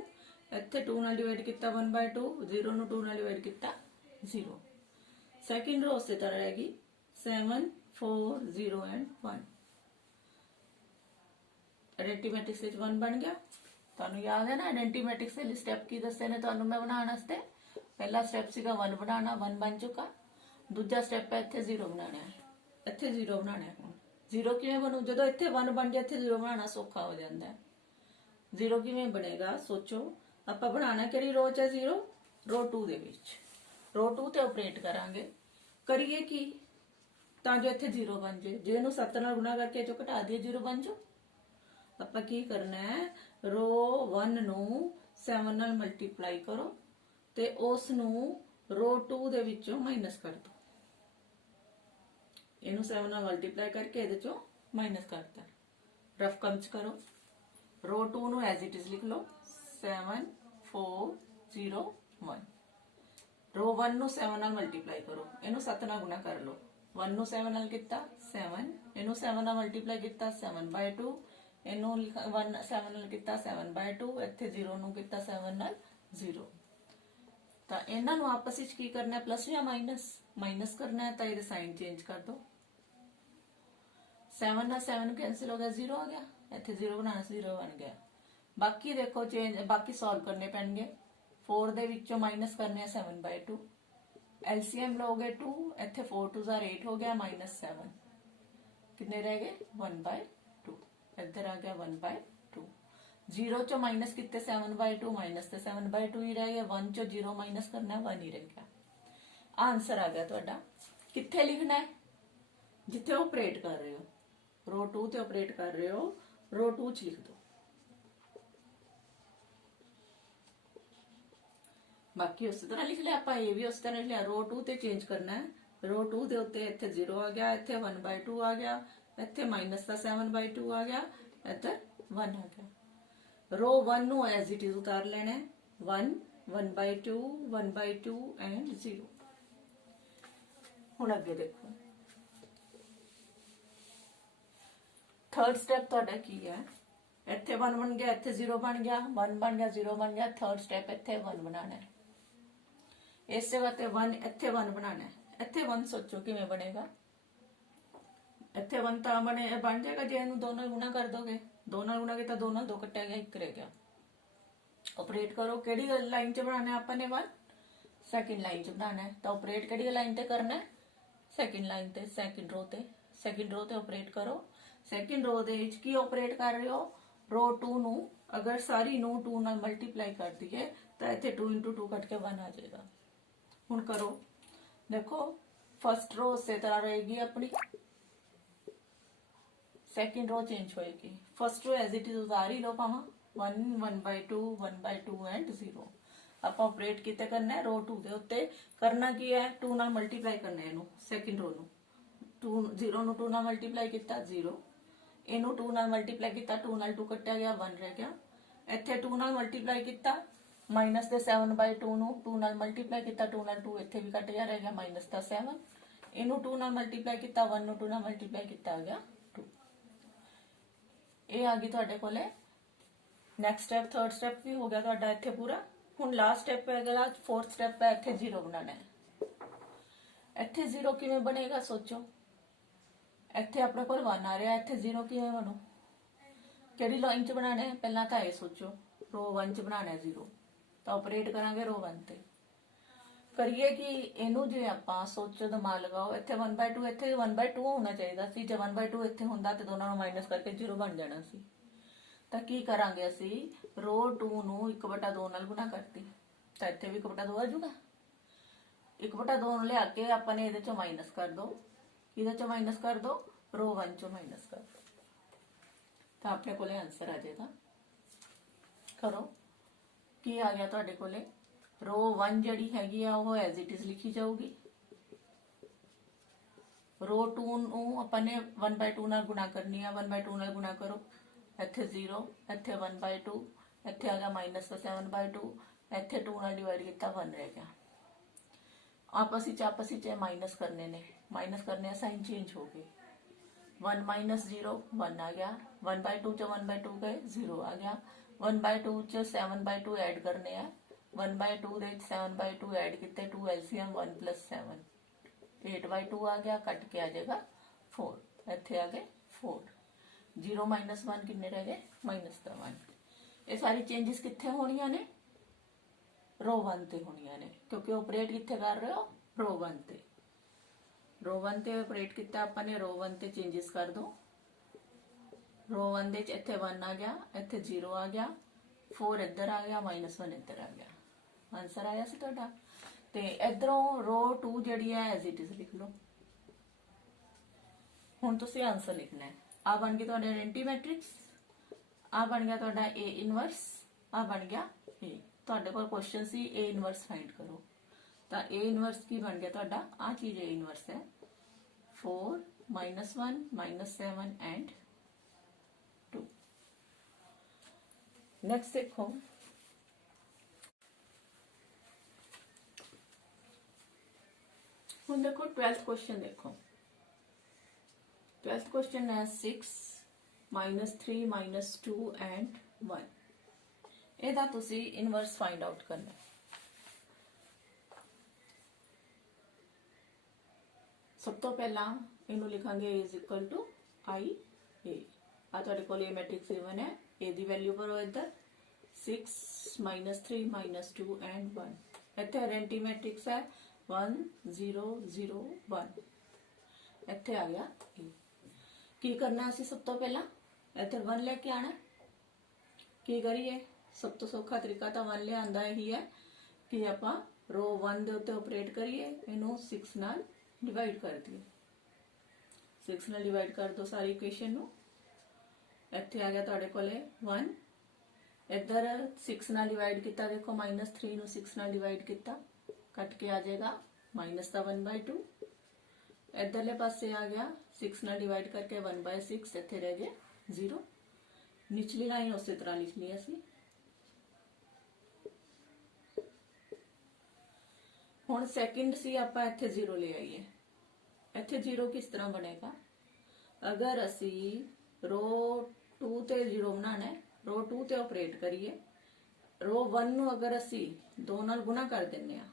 इत्थे 2 नाल डिवाइड किया 1/2 0 नूं 2 नाल डिवाइड किया 0 सेकंड रो उस तरह रहेगी 7 4 0 एंड 1 आइडेंटिटी मैट्रिक्स विच 1 बन गया तुहानूं याद है ना आइडेंटिटी मैट्रिक्स दे स्टेप की दस्से ने तुहानूं मैं बनाउण वास्ते पहला स्टेप सीगा 1 बनाना 1 बन चुका दूजा स्टेप है इत्थे 0 बनाना है इत्थे 0 बनाना है हुण 0 किवें बनू जदों इत्थे 1 बन जाए इत्थे 0 बनाना सौखा हो जाता है 0 किवें बनेगा सोचो आपां बनाना किहड़ी रो च 0 रो 2 दे विच रो 2 ते ऑपरेट करांगे करिए की तां जो इत्थे 0 बन जाए जे इहनूं 7 नाल गुणा करके चो घटा दिए 0 बन जाओ आपां की करना है रो 1 नूं 7 नाल मल्टीप्लाई करो ते उस नूं रो 2 दे विचों माइनस कर दो इनू 7 नाल मल्टीप्लाई करके इहदे चों माइनस करता रफ कम च करो रो 2 नूं एज इट इज लिख लो 7 4 0 1 रो 1 नूं 7 नाल मल्टीप्लाई करो इनू 7 नाल गुणा कर लो 1 नूं 7 नाल कीता 7 इनू 7 नाल मल्टीप्लाई कीता 7/2 इनू 1 7 नाल कीता 7/2 इत्थे 0 नूं कीता 7 नाल 0 ਤਾਂ ਇਹਨਾਂ ਨੂੰ ਆਪਸ ਵਿੱਚ ਕੀ ਕਰਨਾ ਹੈ प्लस या माइनस करना है तो ये साइन चेंज कर दो 7 ਨਾਲ 7 कैंसिल हो गया 0 आ गया ਇੱਥੇ 0 बनाना 0 बन गया बाकी देखो चेंज बाकी सॉल्व करने पैणगे 4 ਦੇ ਵਿੱਚੋਂ माइनस करने 7/2 एलसीएम लोगे 2 ਇੱਥੇ 4 2 8 हो गया -7 कितने रह गए 1/2 इधर आ गया 1/2 0 चो माइनस कितने 7/2 माइनस तो 7/2 ही रह गया 1 चो 0 माइनस करना 1 ही रह गया आंसर आ गया तुहाडा कित्थे लिखना है जिथे ऑपरेट कर रहे हो रो 2 ते ऑपरेट कर रहे हो रो 2 च लिख दो बाकी उस तरह लिख लिया आपां ये भी उस तरह लिख लिया रो 2 ते चेंज करना है रो 2 दे उत्ते इत्थे 0 आ गया इत्थे 1/2 आ गया इत्थे माइनस का 7/2 आ गया इधर 1 आ गया रो 1 नु एज इट इज उतार लेना है 1 1/2 1/2 एंड 0 हुण अगे देखो थर्ड स्टेप तुहाडा की है इत्थे 1 बन गया इत्थे 0 बन गया 1 बन गया 0 बन गया थर्ड स्टेप इत्थे 1 बनाना है इस जगह ते 1 इत्थे 1 बनाना है इत्थे 1 सोचो किवें बनेगा ਇੱਥੇ 1 ਤਾਂ ਬਣ ਜਾਏਗਾ ਜੇ ਇਹਨੂੰ 2 ਨਾਲ ਗੁਣਾ ਕਰ ਦੋਗੇ। 2 ਨਾਲ ਗੁਣਾ ਕੀਤਾ 2 ਨਾਲ 2 ਕੱਟਿਆ ਗਿਆ 1 ਰਹਿ ਗਿਆ। ਆਪਰੇਟ ਕਰੋ, ਕਿਹੜੀ ਲਾਈਨ 'ਚ ਬਣਾਉਣਾ ਆਪਾਂ ਨੇ 1 ਸੈਕਿੰਡ ਲਾਈਨ 'ਚ ਬਣਾਉਣਾ ਹੈ। ਤਾਂ ਆਪਰੇਟ ਕਿਹੜੀ ਲਾਈਨ ਤੇ ਕਰਨਾ ਹੈ? ਸੈਕਿੰਡ ਲਾਈਨ ਤੇ, ਸੈਕਿੰਡ ਰੋ ਤੇ। ਸੈਕਿੰਡ ਰੋ ਤੇ ਆਪਰੇਟ ਕਰੋ। ਸੈਕਿੰਡ ਰੋ ਦੇ ਵਿੱਚ ਕੀ ਆਪਰੇਟ ਕਰ ਰਹੇ ਹੋ? ਰੋ 2 ਨੂੰ ਅਗਰ ਸਾਰੀ ਨੂੰ 2 ਨਾਲ ਮਲਟੀਪਲਾਈ ਕਰ ਦਈਏ ਤਾਂ ਇੱਥੇ 2 × 2 ਕੱਟ ਕੇ 1 ਆ ਜਾਏਗਾ। ਹੁਣ ਕਰੋ, ਦੇਖੋ फर्स्ट रो उस तरह रहेगी अपनी, सेकंड रो चेंज होएगी। First row as it is उतार ही लो पावा 1 1/2 1/2 एंड 0। आप ऑपरेट किते करना है रो 2 ਦੇ ਉੱਤੇ। ਕਰਨਾ ਕੀ ਹੈ? 2 ਨਾਲ ਮਲਟੀਪਲਾਈ ਕਰਨਾ ਇਹਨੂੰ, ਸੈਕਿੰਡ रो ਨੂੰ। 2 0 ਨੂੰ 2 ਨਾਲ ਮਲਟੀਪਲਾਈ ਕੀਤਾ 0, ਇਹਨੂੰ 2 ਨਾਲ ਮਲਟੀਪਲਾਈ ਕੀਤਾ 2 ਨਾਲ 2 ਕੱਟਿਆ ਗਿਆ 1 ਰਹਿ ਗਿਆ। ਇੱਥੇ 2 ਨਾਲ ਮਲਟੀਪਲਾਈ ਕੀਤਾ ਮਾਈਨਸ ਦੇ 7/2 ਨੂੰ 2 ਨਾਲ ਮਲਟੀਪਲਾਈ ਕੀਤਾ 2 ਨਾਲ 2 ਇੱਥੇ ਵੀ ਕੱਟ ਗਿਆ ਰਹਿ ਗਿਆ ਮਾਈਨਸ ਦਾ 7। ਇਹਨੂੰ 2 ਨਾਲ ਮਲਟੀਪਲਾਈ ਕੀਤਾ 1 ਨੂੰ 2 ਨਾਲ ਮਲਟੀਪਲਾਈ ਕੀਤਾ ਆ ਗਿਆ 2। ਇਹ ਆ ਗਈ ਤੁਹਾਡੇ ਕੋਲੇ ਨੈਕਸਟ ਸਟੈਪ। ਥਰਡ ਸਟੈਪ ਵੀ ਹੋ ਗਿਆ ਤੁਹਾਡਾ ਇੱਥੇ ਪੂਰਾ। ਹੁਣ ਲਾਸਟ ਸਟੈਪ ਹੈ ਅਗਲਾ, ਫੋਰਥ ਸਟੈਪ ਹੈ। ਇੱਥੇ 0 ਬਣਾਉਣਾ ਹੈ। ਇੱਥੇ 0 ਕਿਵੇਂ ਬਣੇਗਾ ਸੋਚੋ। ਇੱਥੇ ਆਪਣੇ ਕੋਲ 1 ਆ ਰਿਹਾ, ਇੱਥੇ 0 ਕਿਵੇਂ ਬਣੂ? ਕਿਹੜੀ ਲਾਈਨ 'ਚ ਬਣਾਉਣਾ ਹੈ? ਪਹਿਲਾਂ ਤਾਂ ਇਹ ਸੋਚੋ, रो 1 'ਚ ਬਣਾਉਣਾ ਹੈ 0, ਤਾਂ ਆਪਰੇਟ ਕਰਾਂਗੇ रो 1 ਤੇ। ਕਰੀਏ ਕਿ ਇਹਨੂੰ ਜੇ ਆਪਾਂ ਸੋਚੋ, ਦਿਮਾਗ ਲਗਾਓ। ਇੱਥੇ 1/2, ਇੱਥੇ 1/2 ਹੋਣਾ ਚਾਹੀਦਾ ਸੀ। ਜੇ 1/2 ਇੱਥੇ ਹੁੰਦਾ ਤੇ ਦੋਨਾਂ ਨੂੰ ਮਾਈਨਸ ਕਰਕੇ 0 ਬਣ ਜਾਣਾ ਸੀ। ਤਾਂ ਕੀ ਕਰਾਂਗੇ ਅਸੀਂ? रो 2 ਨੂੰ 1/2 ਨਾਲ ਗੁਣਾ ਕਰਤੀ ਤਾਂ ਇੱਥੇ ਵੀ 1/2 ਆ ਜਾਊਗਾ। 1/2 ਨੂੰ ਲਿਆ ਕੇ ਆਪਾਂ ਨੇ ਇਹਦੇ ਚੋਂ ਮਾਈਨਸ ਕਰ ਦੋ। ਇਹਦੇ ਚੋਂ ਮਾਈਨਸ ਕਰ ਦੋ, रो 1 ਚੋਂ ਮਾਈਨਸ ਕਰ ਦੋ, ਤਾਂ ਆਪਣੇ ਕੋਲੇ ਆਨਸਰ ਆ ਜਾਏਗਾ। ਕਰੋ, ਕੀ ਆ ਗਿਆ ਤੁਹਾਡੇ ਕੋਲੇ? रो 1 ਜਿਹੜੀ ਹੈਗੀ ਆ ਉਹ ਐਜ਼ ਇਟ ਇਜ਼ ਲਿਖੀ ਜਾਊਗੀ। रो 2 ਨੂੰ ਆਪਾਂ ਨੇ 1/2 ਨਾਲ ਗੁਣਾ ਕਰਨੀ ਆ, 1/2 ਨਾਲ ਗੁਣਾ ਕਰੋ। ਇੱਥੇ 0, ਇੱਥੇ 1/2, ਇੱਥੇ ਆ ਗਿਆ ਮਾਈਨਸ ਦਾ 7/2, ਇੱਥੇ 2 ਨਾਲ ਡਿਵਾਈਡ ਕੀਤਾ 1 ਰਹਿ ਗਿਆ। ਆਪਸ ਵਿੱਚ ਮਾਈਨਸ ਕਰਨੇ ਨੇ, ਮਾਈਨਸ ਕਰਨੇ ਆ, ਸਾਈਨ ਚੇਂਜ ਹੋ ਗਏ। 1 - 0 1 ਆ ਗਿਆ। 1/2 ਚ 1/2 ਗਏ 0 ਆ ਗਿਆ। 1/2 ਚ 7/2 ਐਡ ਕਰਨੇ ਆ। 1/2 ਦੇ 7/2 ਐਡ ਕੀਤੇ 2 LCM 1 + 7 8/2 ਆ ਗਿਆ। ਕੱਟ ਕੇ ਆ ਜਾਏਗਾ 4। ਇੱਥੇ ਆ ਗਏ 4। 0 - 1 ਕਿੰਨੇ ਰਹਿ ਗਏ? -1। ਇਹ ਸਾਰੀ ਚੇਂजेस ਕਿੱਥੇ ਹੋਣੀਆਂ ਨੇ? रो 1 ਤੇ ਹੋਣੀਆਂ ਨੇ, ਕਿਉਂਕਿ ਆਪਰੇਟ ਕਿੱਥੇ ਕਰ ਰਹੇ ਹੋ? रो 1 ਤੇ। रो 1 ਤੇ ਆਪਰੇਟ ਕੀਤਾ ਆਪਾਂ ਨੇ, रो 1 ਤੇ ਚੇਂजेस ਕਰ ਦੋ। रो 1 ਦੇ ਚ ਇੱਥੇ 1 ਆ ਗਿਆ, ਇੱਥੇ 0 ਆ ਗਿਆ, 4 ਇੱਧਰ ਆ ਗਿਆ, -1 ਇੱਧਰ ਆ ਗਿਆ। ਆਨਸਰ ਆਇਆ ਸੀ ਤੁਹਾਡਾ। ਤੇ ਇਧਰੋਂ रो 2 ਜਿਹੜੀ ਹੈ ਐਜ਼ ਇਟ ਇਜ਼ ਲਿਖ ਲਓ। ਹੁਣ ਤੁਸੀਂ ਆਨਸਰ ਲਿਖਣਾ ਹੈ। ਆ ਬਣ ਗਿਆ ਤੁਹਾਡਾ ਆਇਡੈਂਟੀ ਮੈਟ੍ਰਿਕਸ, ਆ ਬਣ ਗਿਆ ਤੁਹਾਡਾ A ਇਨਵਰਸ, ਆ ਬਣ ਗਿਆ A। ਤੁਹਾਡੇ ਕੋਲ question C A inverse find ਕਰੋ, ਤਾਂ A ਇਨਵਰਸ ਕੀ ਬਣ ਗਿਆ ਤੁਹਾਡਾ? ਆ ਚੀਜ਼ A ਇਨਵਰਸ ਹੈ 4 - 1 - 7 ਐਂਡ 2। ਨੈਕਸਟ ਦੇਖੋ, ਹੁਣ ਦੇਖੋ 12th क्वेश्चन देखो। 12th क्वेश्चन है 6 - 3 - 2 एंड 1। ਇਹਦਾ ਤੁਸੀਂ ਇਨਵਰਸ ਫਾਈਂਡ ਆਊਟ ਕਰਨਾ। ਸਭ ਤੋਂ ਪਹਿਲਾਂ ਇਹਨੂੰ ਲਿਖਾਂਗੇ A = I A। ਆ ਤੁਹਾਡੇ ਕੋਲ ਇਹ ਮੈਟ੍ਰਿਕਸ ਗਿਵਨ ਹੈ। A ਦੀ ਵੈਲਿਊ ਭਰੋ ਇੱਧਰ 6 - 3 - 2 ਐਂਡ 1। ਇੱਥੇ ਆਇਡੈਂਟੀ ਮੈਟ੍ਰਿਕਸ ਹੈ 1 0 0 1। ਇੱਥੇ ਆ ਗਿਆ A। ਕੀ ਕਰਨਾ ਅਸੀਂ? ਸਭ ਤੋਂ ਪਹਿਲਾਂ ਇੱਥੇ 1 ਲੈ ਕੇ ਆਣਾ। ਕੀ ਕਰੀਏ? ਸਭ ਤੋਂ ਸੌਖਾ ਤਰੀਕਾ ਤਾਂ 1 ਲਿਆਉਣ ਦਾ ਇਹੀ ਹੈ ਕਿ ਆਪਾਂ रो 1 ਦੇ ਉੱਤੇ ਆਪਰੇਟ ਕਰੀਏ, ਇਹਨੂੰ 6 ਨਾਲ ਡਿਵਾਈਡ ਕਰ ਦਈਏ। 6 ਨਾਲ ਡਿਵਾਈਡ ਕਰ ਦੋ ਸਾਰੀ ਇਕੁਏਸ਼ਨ ਨੂੰ। ਇੱਥੇ ਆ ਗਿਆ ਤੁਹਾਡੇ ਕੋਲੇ 1, ਇੱਧਰ 6 ਨਾਲ ਡਿਵਾਈਡ ਕੀਤਾ, ਦੇਖੋ -3 ਨੂੰ 6 ਨਾਲ ਡਿਵਾਈਡ ਕੀਤਾ, ਕੱਟ ਕੇ ਆ ਜਾਏਗਾ -1/2। ਇੱਧਰਲੇ ਪਾਸੇ ਆ ਗਿਆ 6 ਨਾਲ ਡਿਵਾਈਡ ਕਰਕੇ 1/6, ਇੱਥੇ ਰਹਿ ਗਿਆ 0। ਨਿਚਲੀ ਲਾਈਨ ਉਸੇ ਤਰ੍ਹਾਂ ਲਿਖਣੀ ਅਸੀਂ। ਹੁਣ ਸੈਕਿੰਡ ਸੀ, ਆਪਾਂ ਇੱਥੇ 0 ਲੈ ਆਈਏ। ਇੱਥੇ 0 ਕਿਸ ਤਰ੍ਹਾਂ ਬਣੇਗਾ? ਅਗਰ ਅਸੀਂ रो 2 ਤੇ 0 ਬਣਾਉਣਾ ਹੈ, रो 2 ਤੇ ਆਪਰੇਟ ਕਰੀਏ, रो 1 ਨੂੰ ਅਗਰ ਅਸੀਂ 2 ਨਾਲ ਗੁਣਾ ਕਰ ਦਿੰਨੇ ਆ,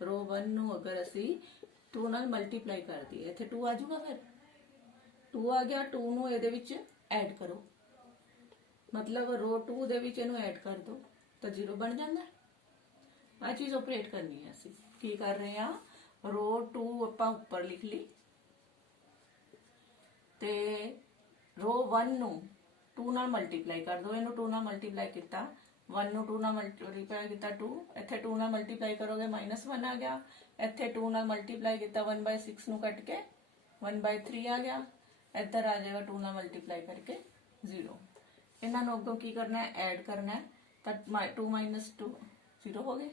रो 1 ਨੂੰ ਅਗਰ ਅਸੀਂ 2 ਨਾਲ ਮਲਟੀਪਲਾਈ ਕਰ ਦਈਏ, ਇੱਥੇ 2 ਆ ਜਾਊਗਾ। ਫਿਰ 2 ਆ ਗਿਆ, 2 ਨੂੰ ਇਹਦੇ ਵਿੱਚ ਐਡ ਕਰੋ, मतलब रो 2 ਦੇ ਵਿੱਚ ਇਹਨੂੰ ਐਡ ਕਰ ਦੋ ਤਾਂ 0 ਬਣ ਜਾਂਦਾ। ਆ ਚੀਜ਼ ਆਪਰੇਟ ਕਰਨੀ ਹੈ। ਅਸੀਂ ਕੀ ਕਰ ਰਹੇ ਆ, रो 2 ਆਪਾਂ ਉੱਪਰ ਲਿਖ ਲਈ ਤੇ रो 1 ਨੂੰ 2 ਨਾਲ ਮਲਟੀਪਲਾਈ ਕਰ ਦੋ। ਇਹਨੂੰ 2 ਨਾਲ ਮਲਟੀਪਲਾਈ ਕੀਤਾ, 1 ਨੂੰ 2 ਨਾਲ ਮਲਟੀਪਲਾਈ ਕੀਤਾ 2, ਇੱਥੇ 2 ਨਾਲ ਮਲਟੀਪਲਾਈ ਕਰੋਗੇ -1 ਆ ਗਿਆ। ਇੱਥੇ 2 ਨਾਲ ਮਲਟੀਪਲਾਈ ਕੀਤਾ 1/6 ਨੂੰ ਕੱਟ ਕੇ 1/3 ਆ ਗਿਆ। ਇੱਧਰ ਆ ਜਾਏਗਾ 2 ਨਾਲ ਮਲਟੀਪਲਾਈ ਕਰਕੇ 0। ਇਹਨਾਂ ਨੂੰ ਅੱਗੋਂ ਕੀ ਕਰਨਾ ਹੈ, ਐਡ ਕਰਨਾ ਹੈ ਤਾਂ 2 - 2 0 ਹੋ ਗਏ,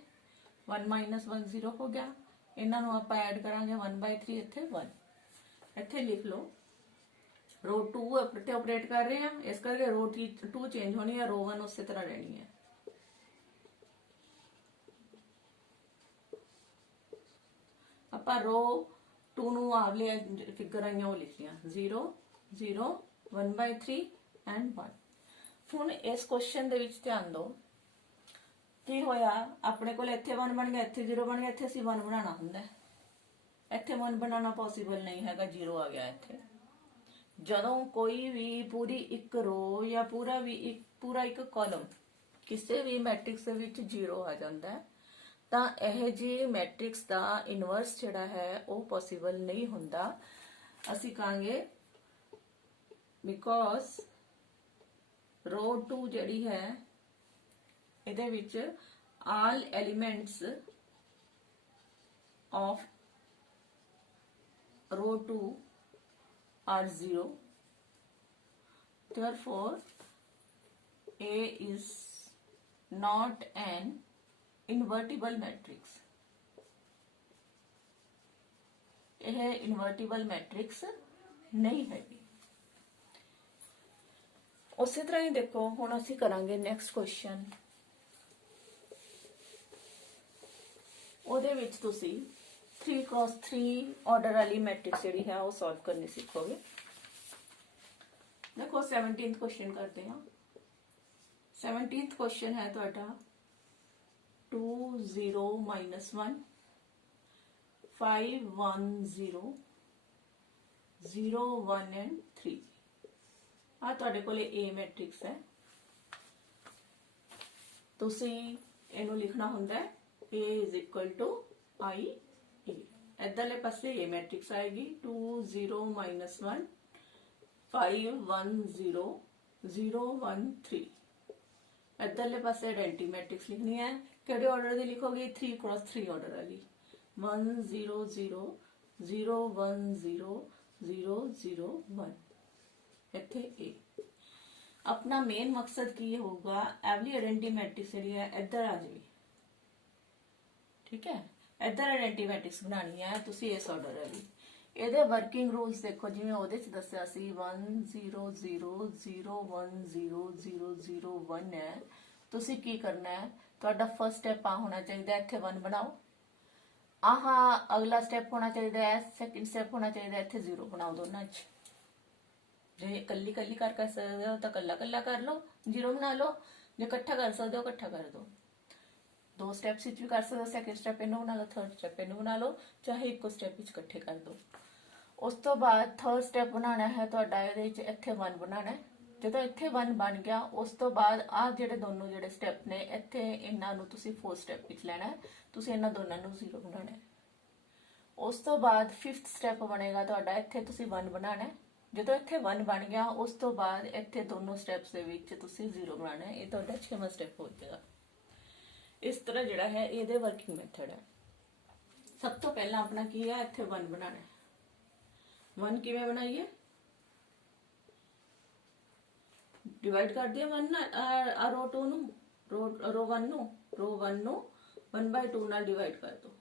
1 - 1 0 ਹੋ ਗਿਆ। ਇਹਨਾਂ ਨੂੰ ਆਪਾਂ ਐਡ ਕਰਾਂਗੇ 1/3, ਇੱਥੇ 1 ਇੱਥੇ ਲਿਖ ਲਓ। रो 2 ਤੇ ਆਪਰੇਟ ਕਰ ਰਹੇ ਆ, ਇਸ ਕਰਕੇ रो 2 ਚੇਂਜ ਹੋਣੀ ਹੈ, रो 1 ਉਸੇ ਤਰ੍ਹਾਂ ਰਹਿਣੀ ਹੈ। ਆਪਾਂ रो 2 ਨੂੰ ਆਵਲੇ ਫਿਗਰ ਆਈਆਂ ਉਹ ਲਿਖੀਆਂ 0 0 1/3 ਐਂਡ 1। ਹੁਣ ਇਸ ਕੁਐਸਚਨ ਦੇ ਵਿੱਚ ਧਿਆਨ ਦਿਓ ਕੀ ਹੋਇਆ, ਆਪਣੇ ਕੋਲ ਇੱਥੇ 1 ਬਣ ਗਿਆ, ਇੱਥੇ 0 ਬਣ ਗਿਆ। ਇੱਥੇ ਅਸੀਂ 1 ਬਣਾਉਣਾ ਹੁੰਦਾ, ਇੱਥੇ 1 ਬਣਾਉਣਾ ਪੋਸੀਬਲ ਨਹੀਂ ਹੈਗਾ, 0 ਆ ਗਿਆ ਇੱਥੇ। ਜਦੋਂ ਕੋਈ ਵੀ ਪੂਰੀ ਇੱਕ ਰੋ ਜਾਂ ਪੂਰਾ ਇੱਕ ਕਾਲਮ ਕਿਸੇ ਵੀ ਮੈਟ੍ਰਿਕਸ ਦੇ ਵਿੱਚ 0 ਆ ਜਾਂਦਾ ਤਾਂ ਇਹ ਜੀ ਮੈਟ੍ਰਿਕਸ ਦਾ ਇਨਵਰਸ ਜਿਹੜਾ ਹੈ ਉਹ ਪੋਸੀਬਲ ਨਹੀਂ ਹੁੰਦਾ। ਅਸੀਂ ਕਹਾਂਗੇ ਬਿਕੋਜ਼ रो 2 ਜਿਹੜੀ ਹੈ ਇਹਦੇ ਵਿੱਚ all elements of row 2 are 0, therefore A is not an invertible matrix। यह invertible matrix नहीं है। उसी तरह ही देखो हुण असीं करांगे नेक्स्ट क्वेश्चन। ਉਹਦੇ ਵਿੱਚ ਤੁਸੀਂ 3x3 ਆਰਡਰ ਵਾਲੀ ਮੈਟ੍ਰਿਕਸ ਜਿਹੜੀ ਹੈ ਉਹ ਸੋਲਵ ਕਰਨੀ ਸਿੱਖੋਗੇ। देखो 17th क्वेश्चन करते हैं। 17th क्वेश्चन है ਤੁਹਾਡਾ 2 0 -1 5 1 0 0 1 and 3। ਆ ਤੁਹਾਡੇ ਕੋਲੇ A ਮੈਟ੍ਰਿਕਸ ਹੈ। ਤੁਸੀਂ ਇਹਨੂੰ ਲਿਖਣਾ ਹੁੰਦਾ ਹੈ A is equal to I A। ਇੱਧਰਲੇ ਪਾਸੇ A ਮੈਟ੍ਰਿਕਸ ਆਏਗੀ 2 0 -1 5 1 0 0 1 3। ਇੱਧਰਲੇ ਪਾਸੇ ਆਇਡੈਂਟੀ ਮੈਟ੍ਰਿਕਸ ਲਿਖਣੀ ਹੈ। ਕਿਹੜੇ ਆਰਡਰ ਦੀ ਲਿਖੋਗੇ 3x3 ਆਰਡਰ ਵਾਲੀ 1 0 0 0 1 0 0 0 1। ਇੱਥੇ A अपना मेन मकसद की होगा एवरी आइडेंटी मैट्रिक्स जी है इधर आ जाए। ठीक है, इधर आइडेंटी मैट्रिक्स बनानी है तुसी इस ऑर्डर वाली। ਇਹਦੇ ਵਰਕਿੰਗ ਰੂਲਸ ਦੇਖੋ, ਜਿਵੇਂ ਉਹਦੇ ਚ ਦੱਸਿਆ ਸੀ 1 0 0 0 1 0 0 0 1 ਹੈ। ਤੁਸੀਂ ਕੀ ਕਰਨਾ ਹੈ, ਤੁਹਾਡਾ ਫਰਸਟ ਸਟੈਪ ਆ ਹੋਣਾ ਚਾਹੀਦਾ ਇੱਥੇ 1 ਬਣਾਓ। ਆਹ ਅਗਲਾ ਸਟੈਪ ਹੋਣਾ ਚਾਹੀਦਾ ਹੈ, ਸੈਕਿੰਡ ਸਟੈਪ ਹੋਣਾ ਚਾਹੀਦਾ ਇੱਥੇ 0 ਬਣਾਓ। ਦੋਨਾਂ ਚ ਜੇ ਕੱਲੀ ਕੱਲੀ ਕਰ ਸਕਦੇ ਹੋ ਤਾਂ ਕੱਲਾ ਕੱਲਾ ਕਰ ਲਓ, 0 ਬਣਾ ਲਓ। ਜੇ ਇਕੱਠਾ ਕਰ ਸਕਦੇ ਹੋ ਇਕੱਠਾ ਕਰ ਦਿਓ। ਦੋ ਸਟੈਪਸ ਵਿੱਚ ਵੀ ਕਰ ਸਕਦੇ ਹੋ, ਸੈਕਿੰਡ ਸਟੈਪ ਇਹਨੂੰ ਬਣਾ ਲਓ, ਥਰਡ ਸਟੈਪ ਇਹਨੂੰ ਬਣਾ ਲਓ, ਚਾਹੇ ਇੱਕੋ ਸਟੈਪ ਵਿੱਚ ਇਕੱਠੇ ਕਰ ਦਿਓ। ਉਸ ਤੋਂ ਬਾਅਦ ਥਰਡ ਸਟੈਪ ਬਣਾਉਣਾ ਹੈ ਤੁਹਾਡਾ, ਇਹਦੇ ਵਿੱਚ ਇੱਥੇ 1 ਬਣਾਉਣਾ। ਜਦੋਂ ਇੱਥੇ 1 ਬਣ ਗਿਆ ਉਸ ਤੋਂ ਬਾਅਦ ਆਹ ਜਿਹੜੇ ਦੋਨੋਂ ਜਿਹੜੇ ਸਟੈਪ ਨੇ ਇੱਥੇ ਇਹਨਾਂ ਨੂੰ ਤੁਸੀਂ ਫੋਰਥ ਸਟੈਪ ਵਿੱਚ ਲੈਣਾ। ਤੁਸੀਂ ਇਹਨਾਂ ਦੋਨਾਂ ਨੂੰ 0 ਬਣਾਉਣਾ। ਉਸ ਤੋਂ ਬਾਅਦ ਫਿਫਥ ਸਟੈਪ ਬਣੇਗਾ ਤੁਹਾਡਾ, ਇੱਥੇ ਤੁਸੀਂ 1 ਬਣਾਉਣਾ। ਜਦੋਂ ਇੱਥੇ 1 ਬਣ ਗਿਆ ਉਸ ਤੋਂ ਬਾਅਦ ਇੱਥੇ ਦੋਨੋਂ ਸਟੈਪਸ ਦੇ ਵਿੱਚ ਤੁਸੀਂ 0 ਬਣਾਉਣਾ। ਇਹ ਤੁਹਾਡਾ 6ਵਾਂ ਸਟੈਪ ਹੋ ਜਾਏਗਾ। ਇਸ ਤਰ੍ਹਾਂ ਜਿਹੜਾ ਹੈ ਇਹਦੇ ਵਰਕਿੰਗ ਮੈਥਡ ਹੈ। ਸਭ ਤੋਂ ਪਹਿਲਾਂ ਆਪਣਾ ਕੀ ਹੈ, ਇੱਥੇ 1 ਬਣਾਉਣਾ। 1 ਕਿਵੇਂ ਬਣਾਈਏ, डिवाइड कर दिया 1 रो 2 ਨੂੰ, रो 1 ਨੂੰ 1/2 ਨਾਲ डिवाइड कर दो।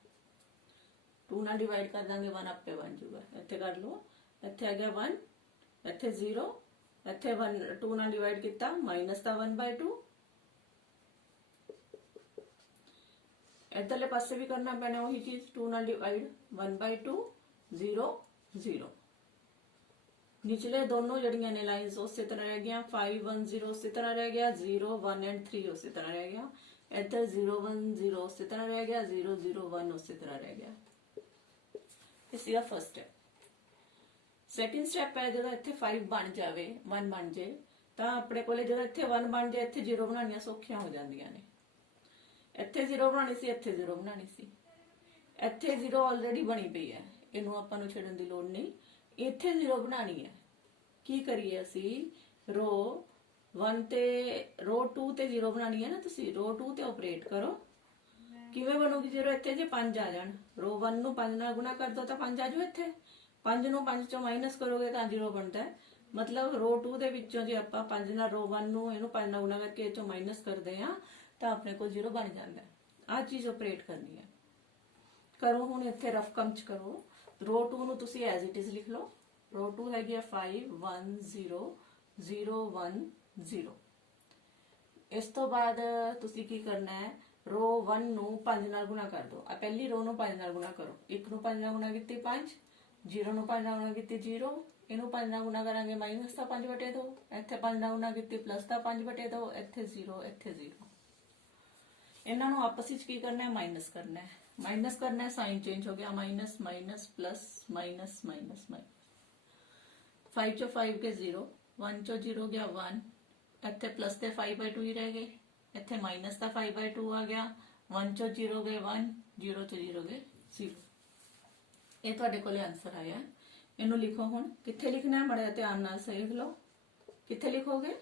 2 ਨਾਲ डिवाइड कर ਦਾਂਗੇ 1 ਆਪੇ ਬਣ ਜਾਊਗਾ। ਇੱਥੇ ਕਰ ਲਓ, ਇੱਥੇ ਆ ਗਿਆ 1, ਇੱਥੇ 0, ਇੱਥੇ 1 2 ਨਾਲ डिवाइड ਕੀਤਾ ਮਾਈਨਸ ਦਾ 1/2। ਇੱਧਰਲੇ ਪਾਸੇ ਵੀ ਕਰਨਾ ਪੈਣਾ ਉਹੀ ਚੀਜ਼, 2 ਨਾਲ डिवाइड 1/2 0 0। निचले दोनों जड़ियां ने लाइंस उसी तरह रह गया, 5 1 0 उसी तरह रह गया, 0 1 and 3 उसी तरह रह गया। इधर 0 1 0 उसी तरह रह गया, 0 0 1 उसी तरह रह गया। इसी का फर्स्ट स्टेप। ਸੈਕਿੰਡ ਸਟੈਪ ਹੈ ਜਦੋਂ ਇੱਥੇ 5 ਬਣ ਜਾਵੇ 1 ਬਣ ਜੇ ਤਾਂ ਆਪਣੇ ਕੋਲੇ ਜਦੋਂ ਇੱਥੇ 1 ਬਣ ਜਾਏ ਇੱਥੇ 0 ਬਣਾਉਣੀਆਂ ਸੌਖੀਆਂ ਹੋ ਜਾਂਦੀਆਂ ਨੇ। ਇੱਥੇ 0 ਬਣਾਉਣੀ ਸੀ, ਇੱਥੇ 0 ਬਣਾਉਣੀ ਸੀ, ਇੱਥੇ 0 ਆਲਰੇਡੀ ਬਣੀ ਪਈ ਹੈ, ਇਹਨੂੰ ਆਪਾਂ ਨੂੰ ਛੱਡਣ ਦੀ ਲੋੜ ਨਹੀਂ। ਇੱਥੇ 0 ਬਣਾਉਣੀ ਹੈ, ਕੀ ਕਰੀਏ ਅਸੀਂ ਰੋ 1 ਤੇ ਰੋ 2 ਤੇ 0 ਬਣਾਉਣੀ ਹੈ ਨਾ, ਤੁਸੀਂ ਰੋ 2 ਤੇ ਆਪਰੇਟ ਕਰੋ। ਕਿਵੇਂ ਬਣੂਗੀ 0? ਇੱਥੇ ਜੇ 5 ਆ ਜਾਣ, ਰੋ 1 ਨੂੰ 5 ਨਾਲ ਗੁਣਾ ਕਰ ਦੋ ਤਾਂ 5 ਆ ਜਾਓ। ਇੱਥੇ 5 ਨੂੰ 5 ਚੋਂ ਮਾਈਨਸ ਕਰੋਗੇ ਤਾਂ 0 ਬਣਦਾ ਹੈ। ਮਤਲਬ ਰੋ 2 ਦੇ ਵਿੱਚੋਂ ਜੇ ਆਪਾਂ 5 ਨਾਲ ਰੋ 1 ਨੂੰ ਇਹਨੂੰ 5 ਨਾਲ ਗੁਣਾ ਕਰਕੇ ਇਹ ਚੋਂ ਮਾਈਨਸ ਕਰਦੇ ਆ ਤਾਂ ਆਪਣੇ ਕੋਲ 0 ਬਣ ਜਾਂਦਾ ਹੈ। ਆਹ ਚੀਜ਼ ਆਪਰੇਟ ਕਰਨੀ ਹੈ। ਕਰੋ ਹੁਣ ਇੱਥੇ ਰਫ ਕੰਮ ਚ ਕਰੋ। ਰੋ 2 ਨੂੰ ਤੁਸੀਂ ਐਜ਼ ਇਟ ਇਜ਼ ਲਿਖ ਲਓ। ਰੋ 2 ਹੈਗੀ ਆ 5 1 0 0 1 0। ਇਸ ਤੋਂ ਬਾਅਦ ਤੁਸੀਂ ਕੀ ਕਰਨਾ ਹੈ, ਰੋ 1 ਨੂੰ 5 ਨਾਲ ਗੁਣਾ ਕਰ ਦਿਓ। ਆ ਪਹਿਲੀ ਰੋ ਨੂੰ 5 ਨਾਲ ਗੁਣਾ ਕਰੋ। 1 ਨੂੰ 5 ਨਾਲ ਗੁਣਾ ਕੀਤੀ 5, 0 ਨੂੰ 5 ਨਾਲ ਗੁਣਾ ਕੀਤੀ 0, ਇਹਨੂੰ 5 ਨਾਲ ਗੁਣਾ ਕਰਾਂਗੇ ਮਾਈਨਸ ਦਾ 5/2, ਇੱਥੇ 5 ਨਾਲ ਗੁਣਾ ਕੀਤੀ ਪਲੱਸ ਦਾ 5/2, ਇੱਥੇ 0 ਇੱਥੇ 0। ਇਹਨਾਂ ਨੂੰ ਆਪਸ ਵਿੱਚ ਕੀ ਕਰਨਾ ਹੈ, ਮਾਈਨਸ ਕਰਨਾ ਹੈ। ਮਾਈਨਸ करना है, साइन चेंज हो गया, minus minus plus minus minus minus. 5 चो 5 के 0, 1 चो 0 गया 1, इत्थे प्लस के 5/2 ही रह गए, इत्थे माइनस का 5/2 आ गया। 1 चो 0 गए 1, 0 चो 0 गए 0। ये तुहाडे कोले आंसर आया। इनू लिखो हुण। कित्थे लिखना है, बड़ा ध्यान नाल सही लिख लो। कित्थे लिखोगे?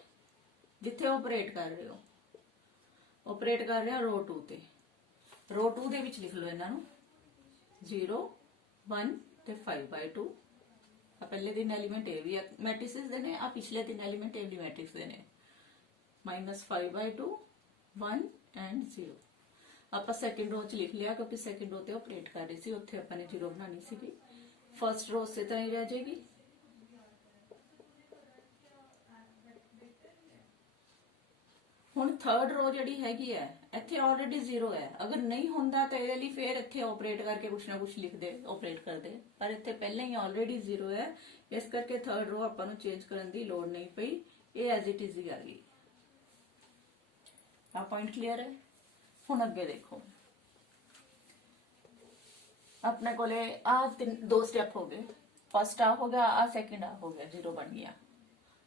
जिथे ऑपरेट कर रहे हो। ऑपरेट कर रहे हो रो 2 ते। रो 2 ਦੇ ਵਿੱਚ ਲਿਖ ਲਓ ਇਹਨਾਂ ਨੂੰ 0 1 ਤੇ 5/2। ਆ ਪਹਿਲੇ ਦਿਨ ਐਲੀਮੈਂਟ ਇਹ ਵੀ ਮੈਟ੍ਰਿਸਿਸ ਦੇ ਨੇ, ਆ ਪਿਛਲੇ ਦਿਨ ਐਲੀਮੈਂਟ ਇਹ ਵੀ ਮੈਟ੍ਰਿਕਸ ਦੇ ਨੇ। -5/2 1 ਐਂਡ 0। ਆਪਾਂ ਸੈਕਿੰਡ ਰੋ ਚ ਲਿਖ ਲਿਆ ਕਿਉਂਕਿ ਸੈਕਿੰਡ ਰੋ ਤੇ ਆਪਰੇਟ ਕਰ ਰਹੀ ਸੀ, ਉੱਥੇ ਆਪਾਂ ਨੇ 0 ਬਣਾਉਣੀ ਸੀਗੀ। ਫਰਸਟ ਰੋ ਉਸੇ ਤਰ੍ਹਾਂ ਹੀ ਰਹਿ ਜਾਏਗੀ। ਹੁਣ ਥਰਡ ਰੋ ਜਿਹੜੀ ਹੈਗੀ ਹੈ ਇੱਥੇ ਆਲਰੇਡੀ 0 ਹੈ। ਅਗਰ ਨਹੀਂ ਹੁੰਦਾ ਤਾਂ ਇਹਦੇ ਲਈ ਫੇਰ ਇੱਥੇ ਆਪਰੇਟ ਕਰਕੇ ਕੁਛ ਨਾ ਕੁਛ ਲਿਖਦੇ ਆਪਰੇਟ ਕਰਦੇ, ਪਰ ਇੱਥੇ ਪਹਿਲਾਂ ਹੀ ਆਲਰੇਡੀ 0 ਹੈ, ਇਸ ਕਰਕੇ ਥਰਡ ਰੋ ਆਪਾਂ ਨੂੰ ਚੇਂਜ ਕਰਨ ਦੀ ਲੋੜ ਨਹੀਂ ਪਈ, ਇਹ ਐਜ਼ ਇਟ ਇਜ਼ ਹੀ ਆ ਗਈ। ਆ ਪੁਆਇੰਟ ਕਲੀਅਰ ਹੈ। ਹੁਣ ਅੱਗੇ ਦੇਖੋ, ਆਪਣੇ ਕੋਲੇ ਆ ਦੋ ਸਟੈਪ ਹੋ ਗਏ। फर्स्ट आ हो गया, आ सेकंड आ हो गया, 0 बन गया।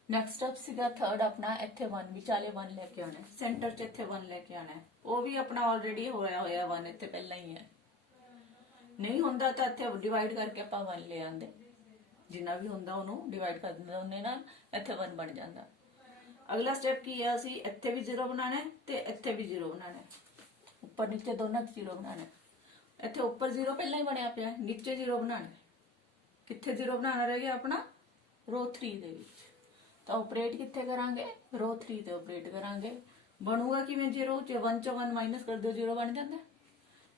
नैक्सट स्टेप सीगा थर्ड अपना, इत्थे 1 विचाले 1 लेके आना है, सेंटर च इत्थे 1 लेके आना है। वो भी अपना ऑलरेडी होया होया 1 इत्थे पहला ही है। नहीं हुंदा तां इत्थे डिवाइड करके आपां 1 ले आंदे, जिन्ना भी हुंदा ओनू डिवाइड कर दिंदे, उन्ने नाल इत्थे 1 बन जांदा। अगला स्टेप की है, असीं इत्थे भी 0 बनाना है ते इत्थे भी 0 बनाना है, ऊपर नीचे दोनों 0 बनाना है। इत्थे ऊपर 0 पहला ही बनया पिया, नीचे 0 बनाना है। कित्थे 0 बनाना रह गया अपना रो 3 दे विच, तो ऑपरेट कित्थे करांगे, रो 3 ते ऑपरेट करांगे। बनूगा किवें 0 च 1 च 1 माइनस कर दो 0 बन जांदा,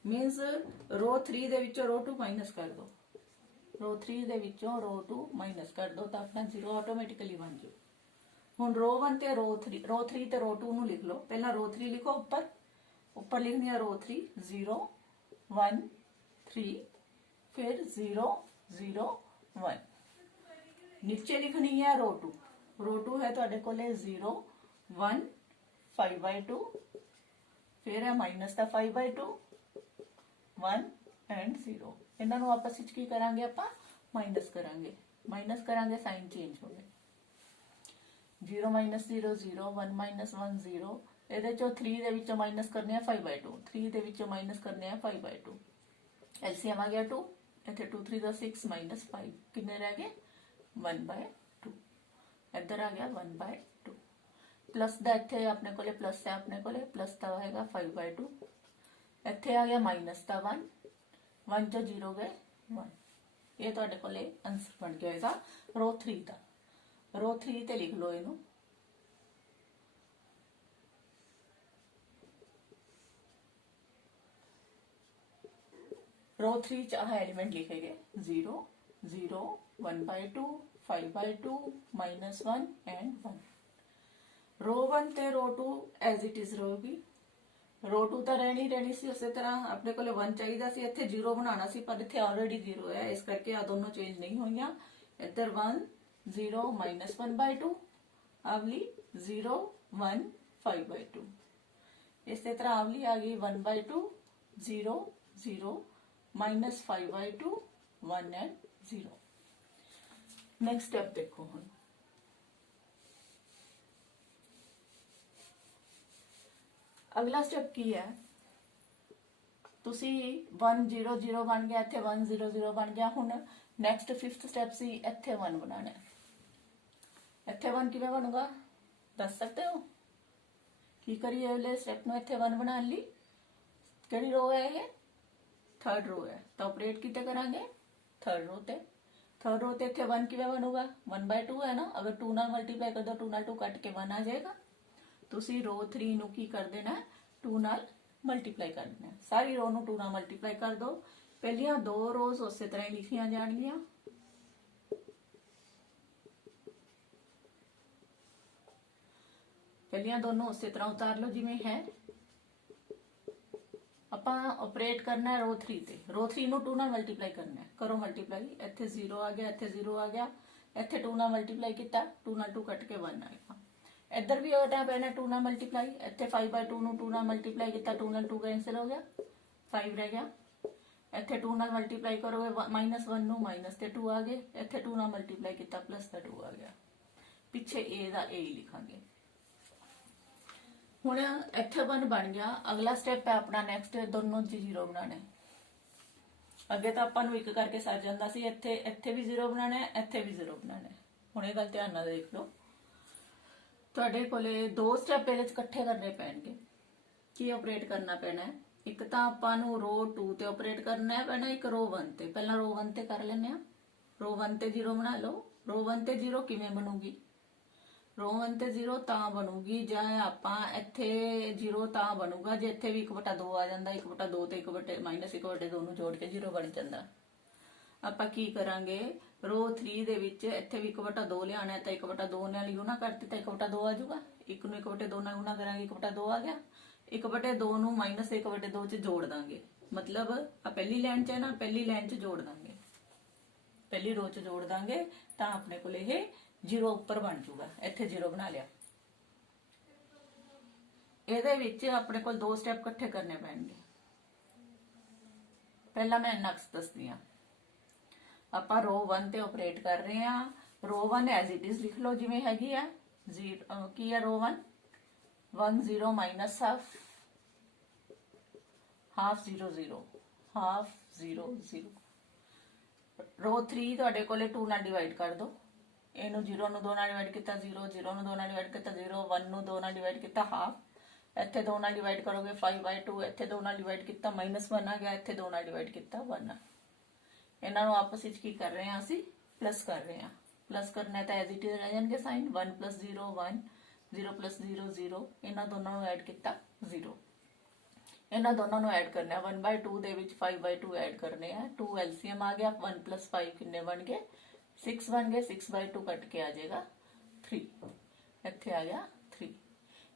मीनस रो 3 दे विचों रो 2 माइनस कर दो, रो 3 दे विचों रो 2 माइनस कर दो तो अपना 0 ऑटोमैटिकली बन जाओ। हुण रो 1 ते रो 3 ते रो 2 नूं लिख लो। पहला रो 3 लिखो, ऊपर लिखनी है रो 3 0 1 3, फिर 0 0 1। नीचे लिखनी है रो 2, रो 2 है तुहाडे कोले 0 1 5/2, फिर है माइनस का 5/2 1 एंड 0। इन्हां नूं आपस विच की करांगे, आपां माइनस करांगे, माइनस करांगे साइन चेंज हो गए, 0 माइनस 0 0 1 माइनस 1 0। ਇਹਦੇ ਚੋਂ 3 ਦੇ ਵਿੱਚੋਂ ਮਾਈਨਸ ਕਰਨੇ ਆ 5/2, 3 ਦੇ ਵਿੱਚੋਂ ਮਾਈਨਸ ਕਰਨੇ ਆ 5/2। ਐਲਸੀਐਮ ਆ ਗਿਆ 2, ਇੱਥੇ 2 3 ਦਾ 6 ਮਾਈਨਸ 5 ਕਿੰਨੇ ਰਹਿ ਗਏ 1/2। ਇੱਧਰ ਆ ਗਿਆ 1/2। प्लस ਦਾ ਇੱਥੇ ਆਪਣੇ ਕੋਲੇ ਪਲੱਸ ਹੈ, ਆਪਣੇ ਕੋਲੇ ਪਲੱਸ ਦਾ ਹੋਏਗਾ 5/2। ਇੱਥੇ ਆ ਗਿਆ ਮਾਈਨਸ ਦਾ 1, 1 ਚੋਂ 0 ਗਏ 1। ਇਹ ਤੁਹਾਡੇ ਕੋਲੇ ਆਨਸਰ ਬਣ ਗਿਆ ਹੋਏਗਾ रो 3 ਦਾ। रो 3 ਤੇ ਲਿਖ ਲਓ ਇਹਨੂੰ, रो 3 च आह एलिमेंट लिखे गए 0 0 1/2 5/2 -1 एंड 1। रो 1 ते रो 2 एज इट इज रहेगी। रो 2 तो रहनी सी उस तरह, अपने को 1 चाहिए सी, इत्थे 0 बनाना सी पर इत्थे ऑलरेडी 0 है, इस करके आ दोनों चेंज नहीं हुई। इधर 1 0 -1/2, आवली 0 1 5/2। इस तरह आवली आ गई 1/2 0 0 -5/2 1 एंड 0। ਨੈਕਸਟ ਸਟੈਪ ਦੇਖੋ ਹੁਣ ਅਗਲਾ ਸਟੈਪ ਕੀ ਹੈ ਤੁਸੀਂ 1 0 0 ਬਣ ਗਿਆ ਇੱਥੇ 1 0 0 ਬਣ ਗਿਆ ਹੁਣ ਨੈਕਸਟ 5th ਸਟੈਪ ਸੀ ਇੱਥੇ 1 ਬਣਾਉਣਾ ਇੱਥੇ 1 ਕਿਵੇਂ ਬਣੂਗਾ ਦੱਸ ਸਕਦੇ ਹੋ ਕੀ ਕਰੀਏ ਅਗਲੇ ਸਟੈਪ ਨੂੰ ਇੱਥੇ 1 ਬਣਾਉਣ ਲਈ ਕਿਹੜੀ ਰੋ ਹੈ ਇਹ 3rd रो है तो ऑपरेट कितने करांगे 3rd रो ते 3rd रो ते इतने 1 किवें बनूगा 1/2 है ना अगर 2 नाल मल्टीप्लाई कर दो 2 नाल 2 कट के 1 आ जाएगा तुसी रो 3 नू की कर देना 2 नाल मल्टीप्लाई कर देना सारी रो नू 2 नाल मल्टीप्लाई कर दो पहलियां दो रोज उस तरह ही लिखियां जाणगियां पहलियां दोनों उस तरह उतार लो जिवें है ਆਪਾਂ ਆਪਰੇਟ ਕਰਨਾ ਹੈ रो 3 ਤੇ रो 3 ਨੂੰ 2 ਨਾਲ ਮਲਟੀਪਲਾਈ ਕਰਨਾ ਹੈ ਕਰੋ ਮਲਟੀਪਲਾਈ ਇੱਥੇ 0 ਆ ਗਿਆ ਇੱਥੇ 0 ਆ ਗਿਆ ਇੱਥੇ 2 ਨਾਲ ਮਲਟੀਪਲਾਈ ਕੀਤਾ 2 ਨਾਲ 2 ਕੱਟ ਕੇ 1 ਆਏਗਾ ਇੱਧਰ ਵੀ ਹੋਣਾ ਪੈਣਾ 2 ਨਾਲ ਮਲਟੀਪਲਾਈ ਇੱਥੇ 5/2 ਨੂੰ 2 ਨਾਲ ਮਲਟੀਪਲਾਈ ਕੀਤਾ 2 ਨਾਲ 2 ਕੈਂਸਲ ਹੋ ਗਿਆ 5 ਰਹਿ ਗਿਆ ਇੱਥੇ 2 ਨਾਲ ਮਲਟੀਪਲਾਈ ਕਰੋਗੇ -1 ਨੂੰ ਮਾਈਨਸ ਤੇ 2 ਆ ਗਏ ਇੱਥੇ 2 ਨਾਲ ਮਲਟੀਪਲਾਈ ਕੀਤਾ ਪਲੱਸ ਦਾ 2 ਆ ਗਿਆ ਪਿੱਛੇ a ਦਾ a ਹੀ ਲਿਖਾਂਗੇ ਹੁਣ ਇੱਥੇ 1 ਬਣ ਗਿਆ ਅਗਲਾ ਸਟੈਪ ਹੈ ਆਪਣਾ ਨੈਕਸਟ ਦੋਨੋਂ 0 ਬਣਾਉਣਾ ਅੱਗੇ ਤਾਂ ਆਪਾਂ ਨੂੰ ਇੱਕ ਕਰਕੇ ਸਰ ਜਾਂਦਾ ਸੀ ਇੱਥੇ ਵੀ 0 ਬਣਾਉਣਾ ਹੈ ਇੱਥੇ ਵੀ 0 ਬਣਾਉਣਾ ਹੈ ਹੁਣ ਇਹ ਗੱਲ ਧਿਆਨ ਨਾਲ ਦੇਖ ਲਓ ਤੁਹਾਡੇ ਕੋਲੇ ਦੋ ਸਟੈਪ ਇਹਦੇ ਚ ਇਕੱਠੇ ਕਰਨੇ ਪੈਣਗੇ ਕੀ ਆਪਰੇਟ ਕਰਨਾ ਪੈਣਾ ਹੈ ਇੱਕ ਤਾਂ ਆਪਾਂ ਨੂੰ रो 2 ਤੇ ਆਪਰੇਟ ਕਰਨਾ ਹੈ ਪੈਣਾ ਇੱਕ रो 1 ਤੇ ਪਹਿਲਾਂ रो 1 ਤੇ ਕਰ ਲੈਂਦੇ ਆ रो 1 ਤੇ 0 ਬਣਾ ਲਓ रो 1 ਤੇ 0 ਕਿਵੇਂ ਬਣੂਗੀ रो 1 ਤੇ 0 ਤਾਂ ਬਣੂਗੀ ਜਾਂ ਆਪਾਂ ਇੱਥੇ 0 ਤਾਂ ਬਣੂਗਾ ਜੇ ਇੱਥੇ ਵੀ 1/2 ਆ ਜਾਂਦਾ 1/2 ਤੇ 1/-1/2 ਨੂੰ ਜੋੜ ਕੇ 0 ਬਣ ਜਾਂਦਾ ਆਪਾਂ ਕੀ ਕਰਾਂਗੇ रो 3 ਦੇ ਵਿੱਚ ਇੱਥੇ ਵੀ 1/2 ਲਿਆਣਾ ਤਾਂ 1/2 ਨਾਲ ਗੁਣਾ ਕਰਤੀ ਤਾਂ 1/2 ਆ ਜਾਊਗਾ ਇੱਕ ਨੂੰ 1/2 ਨਾਲ ਗੁਣਾ ਕਰਾਂਗੇ 1/2 ਆ ਗਿਆ 1/2 ਨੂੰ -1/2 ਚ ਜੋੜ ਦਾਂਗੇ ਮਤਲਬ ਆ ਪਹਿਲੀ ਲਾਈਨ ਚ ਹੈ ਨਾ ਪਹਿਲੀ ਲਾਈਨ ਚ ਜੋੜ ਦਾਂਗੇ ਪਹਿਲੀ ਰੋ ਚ ਜੋੜ ਦਾਂਗੇ ਤਾਂ ਆਪਣੇ ਕੋਲ ਇਹ 0 ਉੱਪਰ ਬਣ ਜਾਊਗਾ ਇੱਥੇ 0 ਬਣਾ ਲਿਆ ਇਹਦੇ ਵਿੱਚ ਆਪਣੇ ਕੋਲ ਦੋ ਸਟੈਪ ਇਕੱਠੇ ਕਰਨੇ ਪੈਣਗੇ ਪਹਿਲਾਂ ਮੈਂ ਨਕਸ ਦੱਸਦੀ ਆ ਆਪਾਂ रो 1 ਤੇ ਆਪਰੇਟ ਕਰ ਰਹੇ ਆ रो 1 ਐਜ਼ ਇਟ ਇਜ਼ ਲਿਖ ਲਓ ਜਿਵੇਂ ਹੈਗੀ ਆ 0 ਕੀ ਹੈ रो 1 1 0 ਮਾਈਨਸ ਹਾਫ 0 0 ਹਾਫ 0 0 रो 3 ਤੁਹਾਡੇ ਕੋਲੇ 2 ਨਾਲ ਡਿਵਾਈਡ ਕਰ ਦਿਓ ਇਹਨੂੰ 0 ਨੂੰ 2 ਨਾਲ ਡਿਵਾਈਡ ਕੀਤਾ 0 0 ਨੂੰ 2 ਨਾਲ ਡਿਵਾਈਡ ਕੀਤਾ 0 1 ਨੂੰ 2 ਨਾਲ ਡਿਵਾਈਡ ਕੀਤਾ ਹਾਫ ਇੱਥੇ 2 ਨਾਲ ਡਿਵਾਈਡ ਕਰੋਗੇ 5/2 ਇੱਥੇ 2 ਨਾਲ ਡਿਵਾਈਡ ਕੀਤਾ -1 ਆ ਗਿਆ ਇੱਥੇ 2 ਨਾਲ ਡਿਵਾਈਡ ਕੀਤਾ 1 ਆ ਇਹਨਾਂ ਨੂੰ ਆਪਸ ਵਿੱਚ ਕੀ ਕਰ ਰਹੇ ਹਾਂ ਅਸੀਂ ਪਲੱਸ ਕਰ ਰਹੇ ਹਾਂ ਪਲੱਸ ਕਰਨਾ ਹੈ ਤਾਂ ਐਜ਼ ਇਟ ਇਜ਼ ਰਹਿ ਜਾਣਗੇ ਸਾਈਨ 1 + 0 1 0 + 0 0 ਇਹਨਾਂ ਦੋਨਾਂ ਨੂੰ ਐਡ ਕੀਤਾ 0 ਇਹਨਾਂ ਦੋਨਾਂ ਨੂੰ ਐਡ ਕਰਨਾ ਹੈ 1/2 ਦੇ ਵਿੱਚ 5/2 ਐਡ ਕਰਨੇ ਆ 2 ਐਲਸੀਐਮ ਆ ਗਿਆ 1 + 5 ਕਿੰਨੇ ਬਣ ਗਏ 6 ਬਣ ਗਏ 6/2 ਕੱਟ ਕੇ ਆ ਜਾਏਗਾ 3 ਇੱਥੇ ਆ ਗਿਆ 3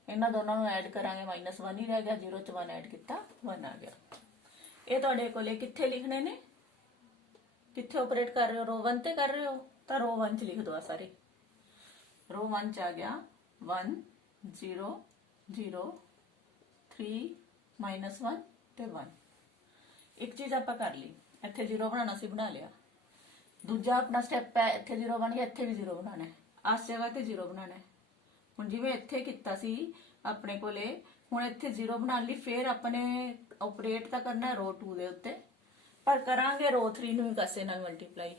ਇਹਨਾਂ ਦੋਨਾਂ ਨੂੰ ਐਡ ਕਰਾਂਗੇ -1 ਹੀ ਰਹਿ ਗਿਆ 0 ਚ 1 ਐਡ ਕੀਤਾ 1 ਆ ਗਿਆ ਇਹ ਤੁਹਾਡੇ ਕੋਲੇ ਕਿੱਥੇ ਲਿਖਣੇ ਨੇ ਕਿੱਥੇ ਆਪਰੇਟ ਕਰ ਰਹੇ ਹੋ रो 1 ਤੇ ਕਰ ਰਹੇ ਹੋ ਤਾਂ रो 1 ਚ ਲਿਖ ਦੋ ਸਾਰੇ रो 1 ਚ ਆ ਗਿਆ 1 0 0 3 -1 ਤੇ 1 ਇੱਕ ਚੀਜ਼ ਆਪਾਂ ਕਰ ਲਈ ਇੱਥੇ 0 ਬਣਾਉਣਾ ਸੀ ਬਣਾ ਲਿਆ ਦੂਜਾ ਆਪਣਾ ਸਟੈਪ ਹੈ ਇੱਥੇ 0 ਬਣ ਗਿਆ ਇੱਥੇ ਵੀ 0 ਬਣਾਉਣਾ ਹੈ ਆਸ ਜਗ੍ਹਾ ਤੇ 0 ਬਣਾਉਣਾ ਹੈ ਹੁਣ ਜਿਵੇਂ ਇੱਥੇ ਕੀਤਾ ਸੀ ਆਪਣੇ ਕੋਲੇ ਹੁਣ ਇੱਥੇ 0 ਬਣਾਉਣ ਲਈ ਫੇਰ ਆਪਣੇ ਆਪਰੇਟ ਤਾਂ ਕਰਨਾ ਹੈ रो 2 ਦੇ ਉੱਤੇ ਪਰ ਕਰਾਂਗੇ रो 3 ਨੂੰ ਕਾਸੇ ਨਾਲ ਮਲਟੀਪਲਾਈ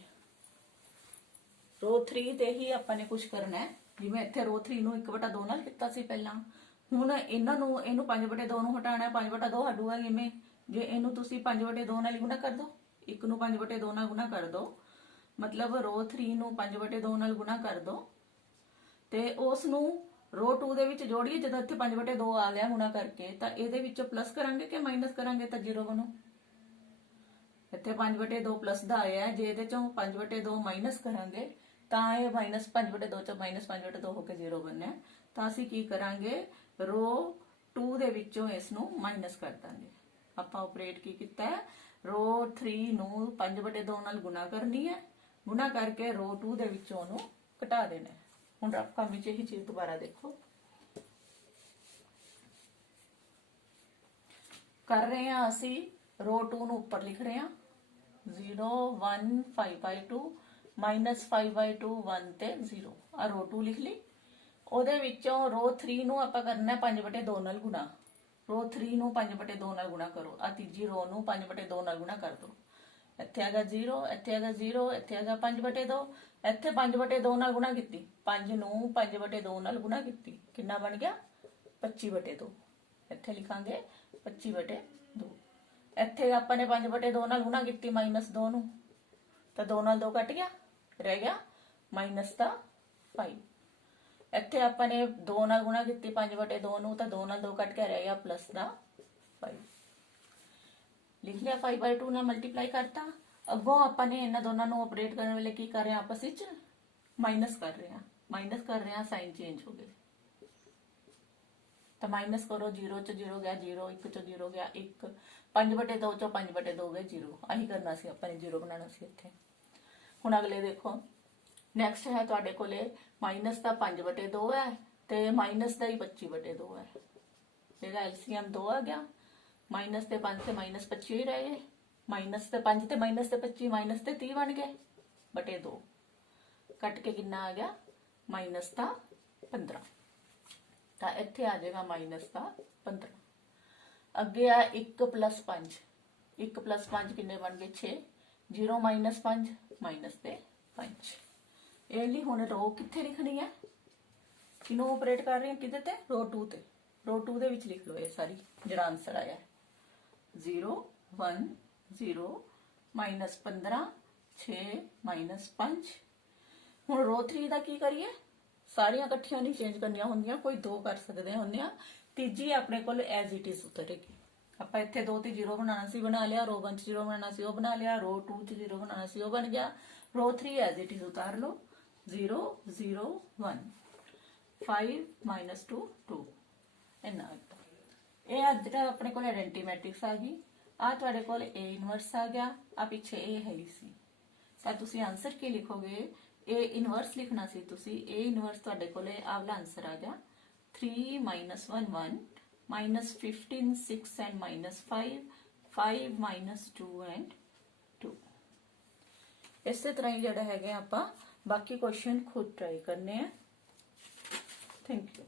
रो 3 ਤੇ ਹੀ ਆਪਾਂ ਨੇ ਕੁਝ ਕਰਨਾ ਹੈ ਜਿਵੇਂ ਇੱਥੇ रो 3 ਨੂੰ 1/2 ਨਾਲ ਕੀਤਾ ਸੀ ਪਹਿਲਾਂ ਹੁਣ ਇਹਨੂੰ 5/2 ਨੂੰ ਹਟਾਣਾ ਹੈ 5/2 ਹਟੂਗਾ ਕਿਵੇਂ ਜੇ ਇਹਨੂੰ ਤੁਸੀਂ 5/2 ਨਾਲ ਗੁਣਾ ਕਰ ਦੋ ਇੱਕ ਨੂੰ 5/2 ਨਾਲ ਗੁਣਾ ਕਰ ਦੋ मतलब रो 3 ਨੂੰ 5/2 ਨਾਲ ਗੁਣਾ ਕਰ ਦੋ ਤੇ ਉਸ ਨੂੰ रो 2 ਦੇ ਵਿੱਚ ਜੋੜੀਏ ਜਦੋਂ ਇੱਥੇ 5/2 ਆ ਗਿਆ ਗੁਣਾ ਕਰਕੇ ਤਾਂ ਇਹਦੇ ਵਿੱਚੋਂ ਪਲੱਸ ਕਰਾਂਗੇ ਕਿ ਮਾਈਨਸ ਕਰਾਂਗੇ ਤਾਂ 0 ਬਣੂ ਇੱਥੇ 5/2 ਪਲੱਸ ਦਾ ਆਇਆ ਜੇ ਇਹਦੇ ਚੋਂ 5/2 ਮਾਈਨਸ ਕਰਾਂਗੇ ਤਾਂ ਇਹ -5/2 ਚੋਂ -5/2 ਹੋ ਕੇ 0 ਬਣਨਾ ਤਾਂ ਅਸੀਂ ਕੀ ਕਰਾਂਗੇ रो 2 ਦੇ ਵਿੱਚੋਂ ਇਸ ਨੂੰ ਮਾਈਨਸ ਕਰ ਦਾਂਗੇ ਆਪਾਂ ਆਪਰੇਟ ਕੀ ਕੀਤਾ ਹੈ रो 3 ਨੂੰ 5/2 ਨਾਲ ਗੁਣਾ ਕਰਨੀ ਹੈ ਗੁਣਾ ਕਰਕੇ रो 2 ਦੇ ਵਿੱਚੋਂ ਉਹਨੂੰ ਘਟਾ ਦੇਣਾ ਹੈ ਹੁਣ ਆਪਾਂ ਵਿੱਚ ਇਹੀ ਚੀਜ਼ ਦੁਬਾਰਾ ਦੇਖੋ ਕਰ ਰਹੇ ਹਾਂ ਅਸੀਂ रो 2 ਨੂੰ ਉੱਪਰ ਲਿਖ ਰਹੇ ਹਾਂ 0 1 5/2 -5/2 1 ਤੇ 0 ਆ ਰੋ 2 ਲਿਖ ਲਈ। ਉਹਦੇ ਵਿੱਚੋਂ ਰੋ 3 ਨੂੰ ਆਪਾਂ ਕਰਨਾ 5/2 ਨਾਲ ਗੁਣਾ। ਰੋ 3 ਨੂੰ 5/2 ਨਾਲ ਗੁਣਾ ਕਰੋ। ਆ ਤੀਜੀ ਰੋ ਨੂੰ 5/2 ਨਾਲ ਗੁਣਾ ਕਰ ਦੋ। ਇੱਥੇ ਹੈਗਾ 0, ਇੱਥੇ ਹੈਗਾ 0, ਇੱਥੇ ਹੈਗਾ 5/2, ਇੱਥੇ 5/2 ਨਾਲ ਗੁਣਾ ਕੀਤੀ। 5 ਨੂੰ 5/2 ਨਾਲ ਗੁਣਾ ਕੀਤੀ, ਕਿੰਨਾ ਬਣ ਗਿਆ 25/2। ਇੱਥੇ ਲਿਖਾਂਗੇ 25/2। ਇੱਥੇ ਆਪਾਂ ਨੇ 5/2 ਨਾਲ ਗੁਣਾ ਕੀਤੀ -2 ਨੂੰ, ਤਾਂ 2 ਨਾਲ 2 ਕੱਟ ਗਿਆ, ਰਹਿ ਗਿਆ -5। ਇੱਥੇ ਆਪਾਂ ਨੇ 2 ਨਾਲ ਗੁਣਾ ਕੀਤੀ 5/2 ਨੂੰ, ਤਾਂ 2 ਨਾਲ 2 ਕੱਟ ਕੇ ਰਹਿ ਗਿਆ +5। ਲਿਖ ਲਿਆ 5/2 ਨਾਲ ਮਲਟੀਪਲਾਈ ਕਰਤਾ। ਅੱਗੋਂ ਆਪਾਂ ਨੇ ਇਹਨਾਂ ਦੋਨਾਂ ਨੂੰ ਆਪਰੇਟ ਕਰਨ ਵੇਲੇ ਕੀ ਕਰ ਰਹੇ ਹਾਂ, ਆਪਸ ਵਿੱਚ ਮਾਈਨਸ ਕਰ ਰਹੇ ਹਾਂ, ਸਾਈਨ ਚੇਂਜ ਹੋ ਗਏ। ਤਾਂ ਮਾਈਨਸ ਕਰੋ, 0 ਚ 0 ਗਿਆ 0, 1 ਚ 0 ਗਿਆ 1, 5/2 ਚੋਂ 5/2 ਗਏ 0। ਆਹੀ ਕਰਨਾ ਸੀ ਆਪਾਂ ਨੇ, 0 ਬਣਾਉਣਾ ਸੀ ਇੱਥੇ। ਹੁਣ ਅਗਲੇ ਦੇਖੋ, ਨੈਕਸਟ ਹੈ ਤੁਹਾਡੇ ਕੋਲੇ ਮਾਈਨਸ ਦਾ 5/2 ਹੈ ਤੇ ਮਾਈਨਸ ਦਾ ਹੀ 25/2 ਹੈ। ਇਹਦਾ LCM 2 ਆ ਗਿਆ। माइनस से 5 से -25 ही रह गए, माइनस से 5 ते माइनस से 25 माइनस ते 30 बन गए /2। कट के कितना आ गया माइनस का 15। तो इत्थे आ जाएगा माइनस का 15। अगे आ 1 + 5, 1 + 5 किन्ने बन गए 6, 0 - 5 माइनस ते 5। ये लिए हुण रो कित्थे लिखनी है, किनू ऑपरेट कर रहे हैं, किदे ते रो 2 ते। रो 2 दे विच लिख लो ये सारी जिहड़ा आंसर आया 0 1 0 -15 6 -5। हुण रो 3 दा की करिए, सारियां इकट्ठियां नहीं चेंज करनियां होंदियां, कोई 2 कर सकते होंदे आ। तीजी अपने कोल एज इट इज उतरेगी। आपां इत्थे 2 ते 0 बनाना सी, बना लिया। रो 1 च 0 बनाना सी, वो बना लिया। रो 2 च 0 बनाना सी, वो बन गया। रो 3 एज इट इज उतार लो, 0 0 1 5 -2 2 इन्ना। ਇਹ ਜਿਹੜਾ ਆਪਣੇ ਕੋਲ ਆਇਡੈਂਟੀ ਮੈਟ੍ਰਿਕਸ ਆ ਗਈ। ਆ ਤੁਹਾਡੇ ਕੋਲ A ਇਨਵਰਸ ਆ ਗਿਆ, ਆ ਪਿੱਛੇ A ਹੈ ਹੀ ਸੀ। ਤਾਂ ਤੁਸੀਂ ਆਨਸਰ ਕੀ ਲਿਖੋਗੇ, A ਇਨਵਰਸ ਲਿਖਣਾ ਸੀ ਤੁਸੀਂ। A ਇਨਵਰਸ ਤੁਹਾਡੇ ਕੋਲੇ ਆ ਵਾਲਾ ਆਨਸਰ ਆ ਗਿਆ 3 - 1 1 -15 6 ਐਂਡ -5 5 -2 ਐਂਡ 2। ਇਸੇ ਤਰ੍ਹਾਂ ਹੀ ਜਿਹੜਾ ਹੈਗੇ ਆਪਾਂ ਬਾਕੀ ਕੁਐਸਚਨ ਖੁਦ ਟਰਾਈ ਕਰਨੇ ਆ। Thank you.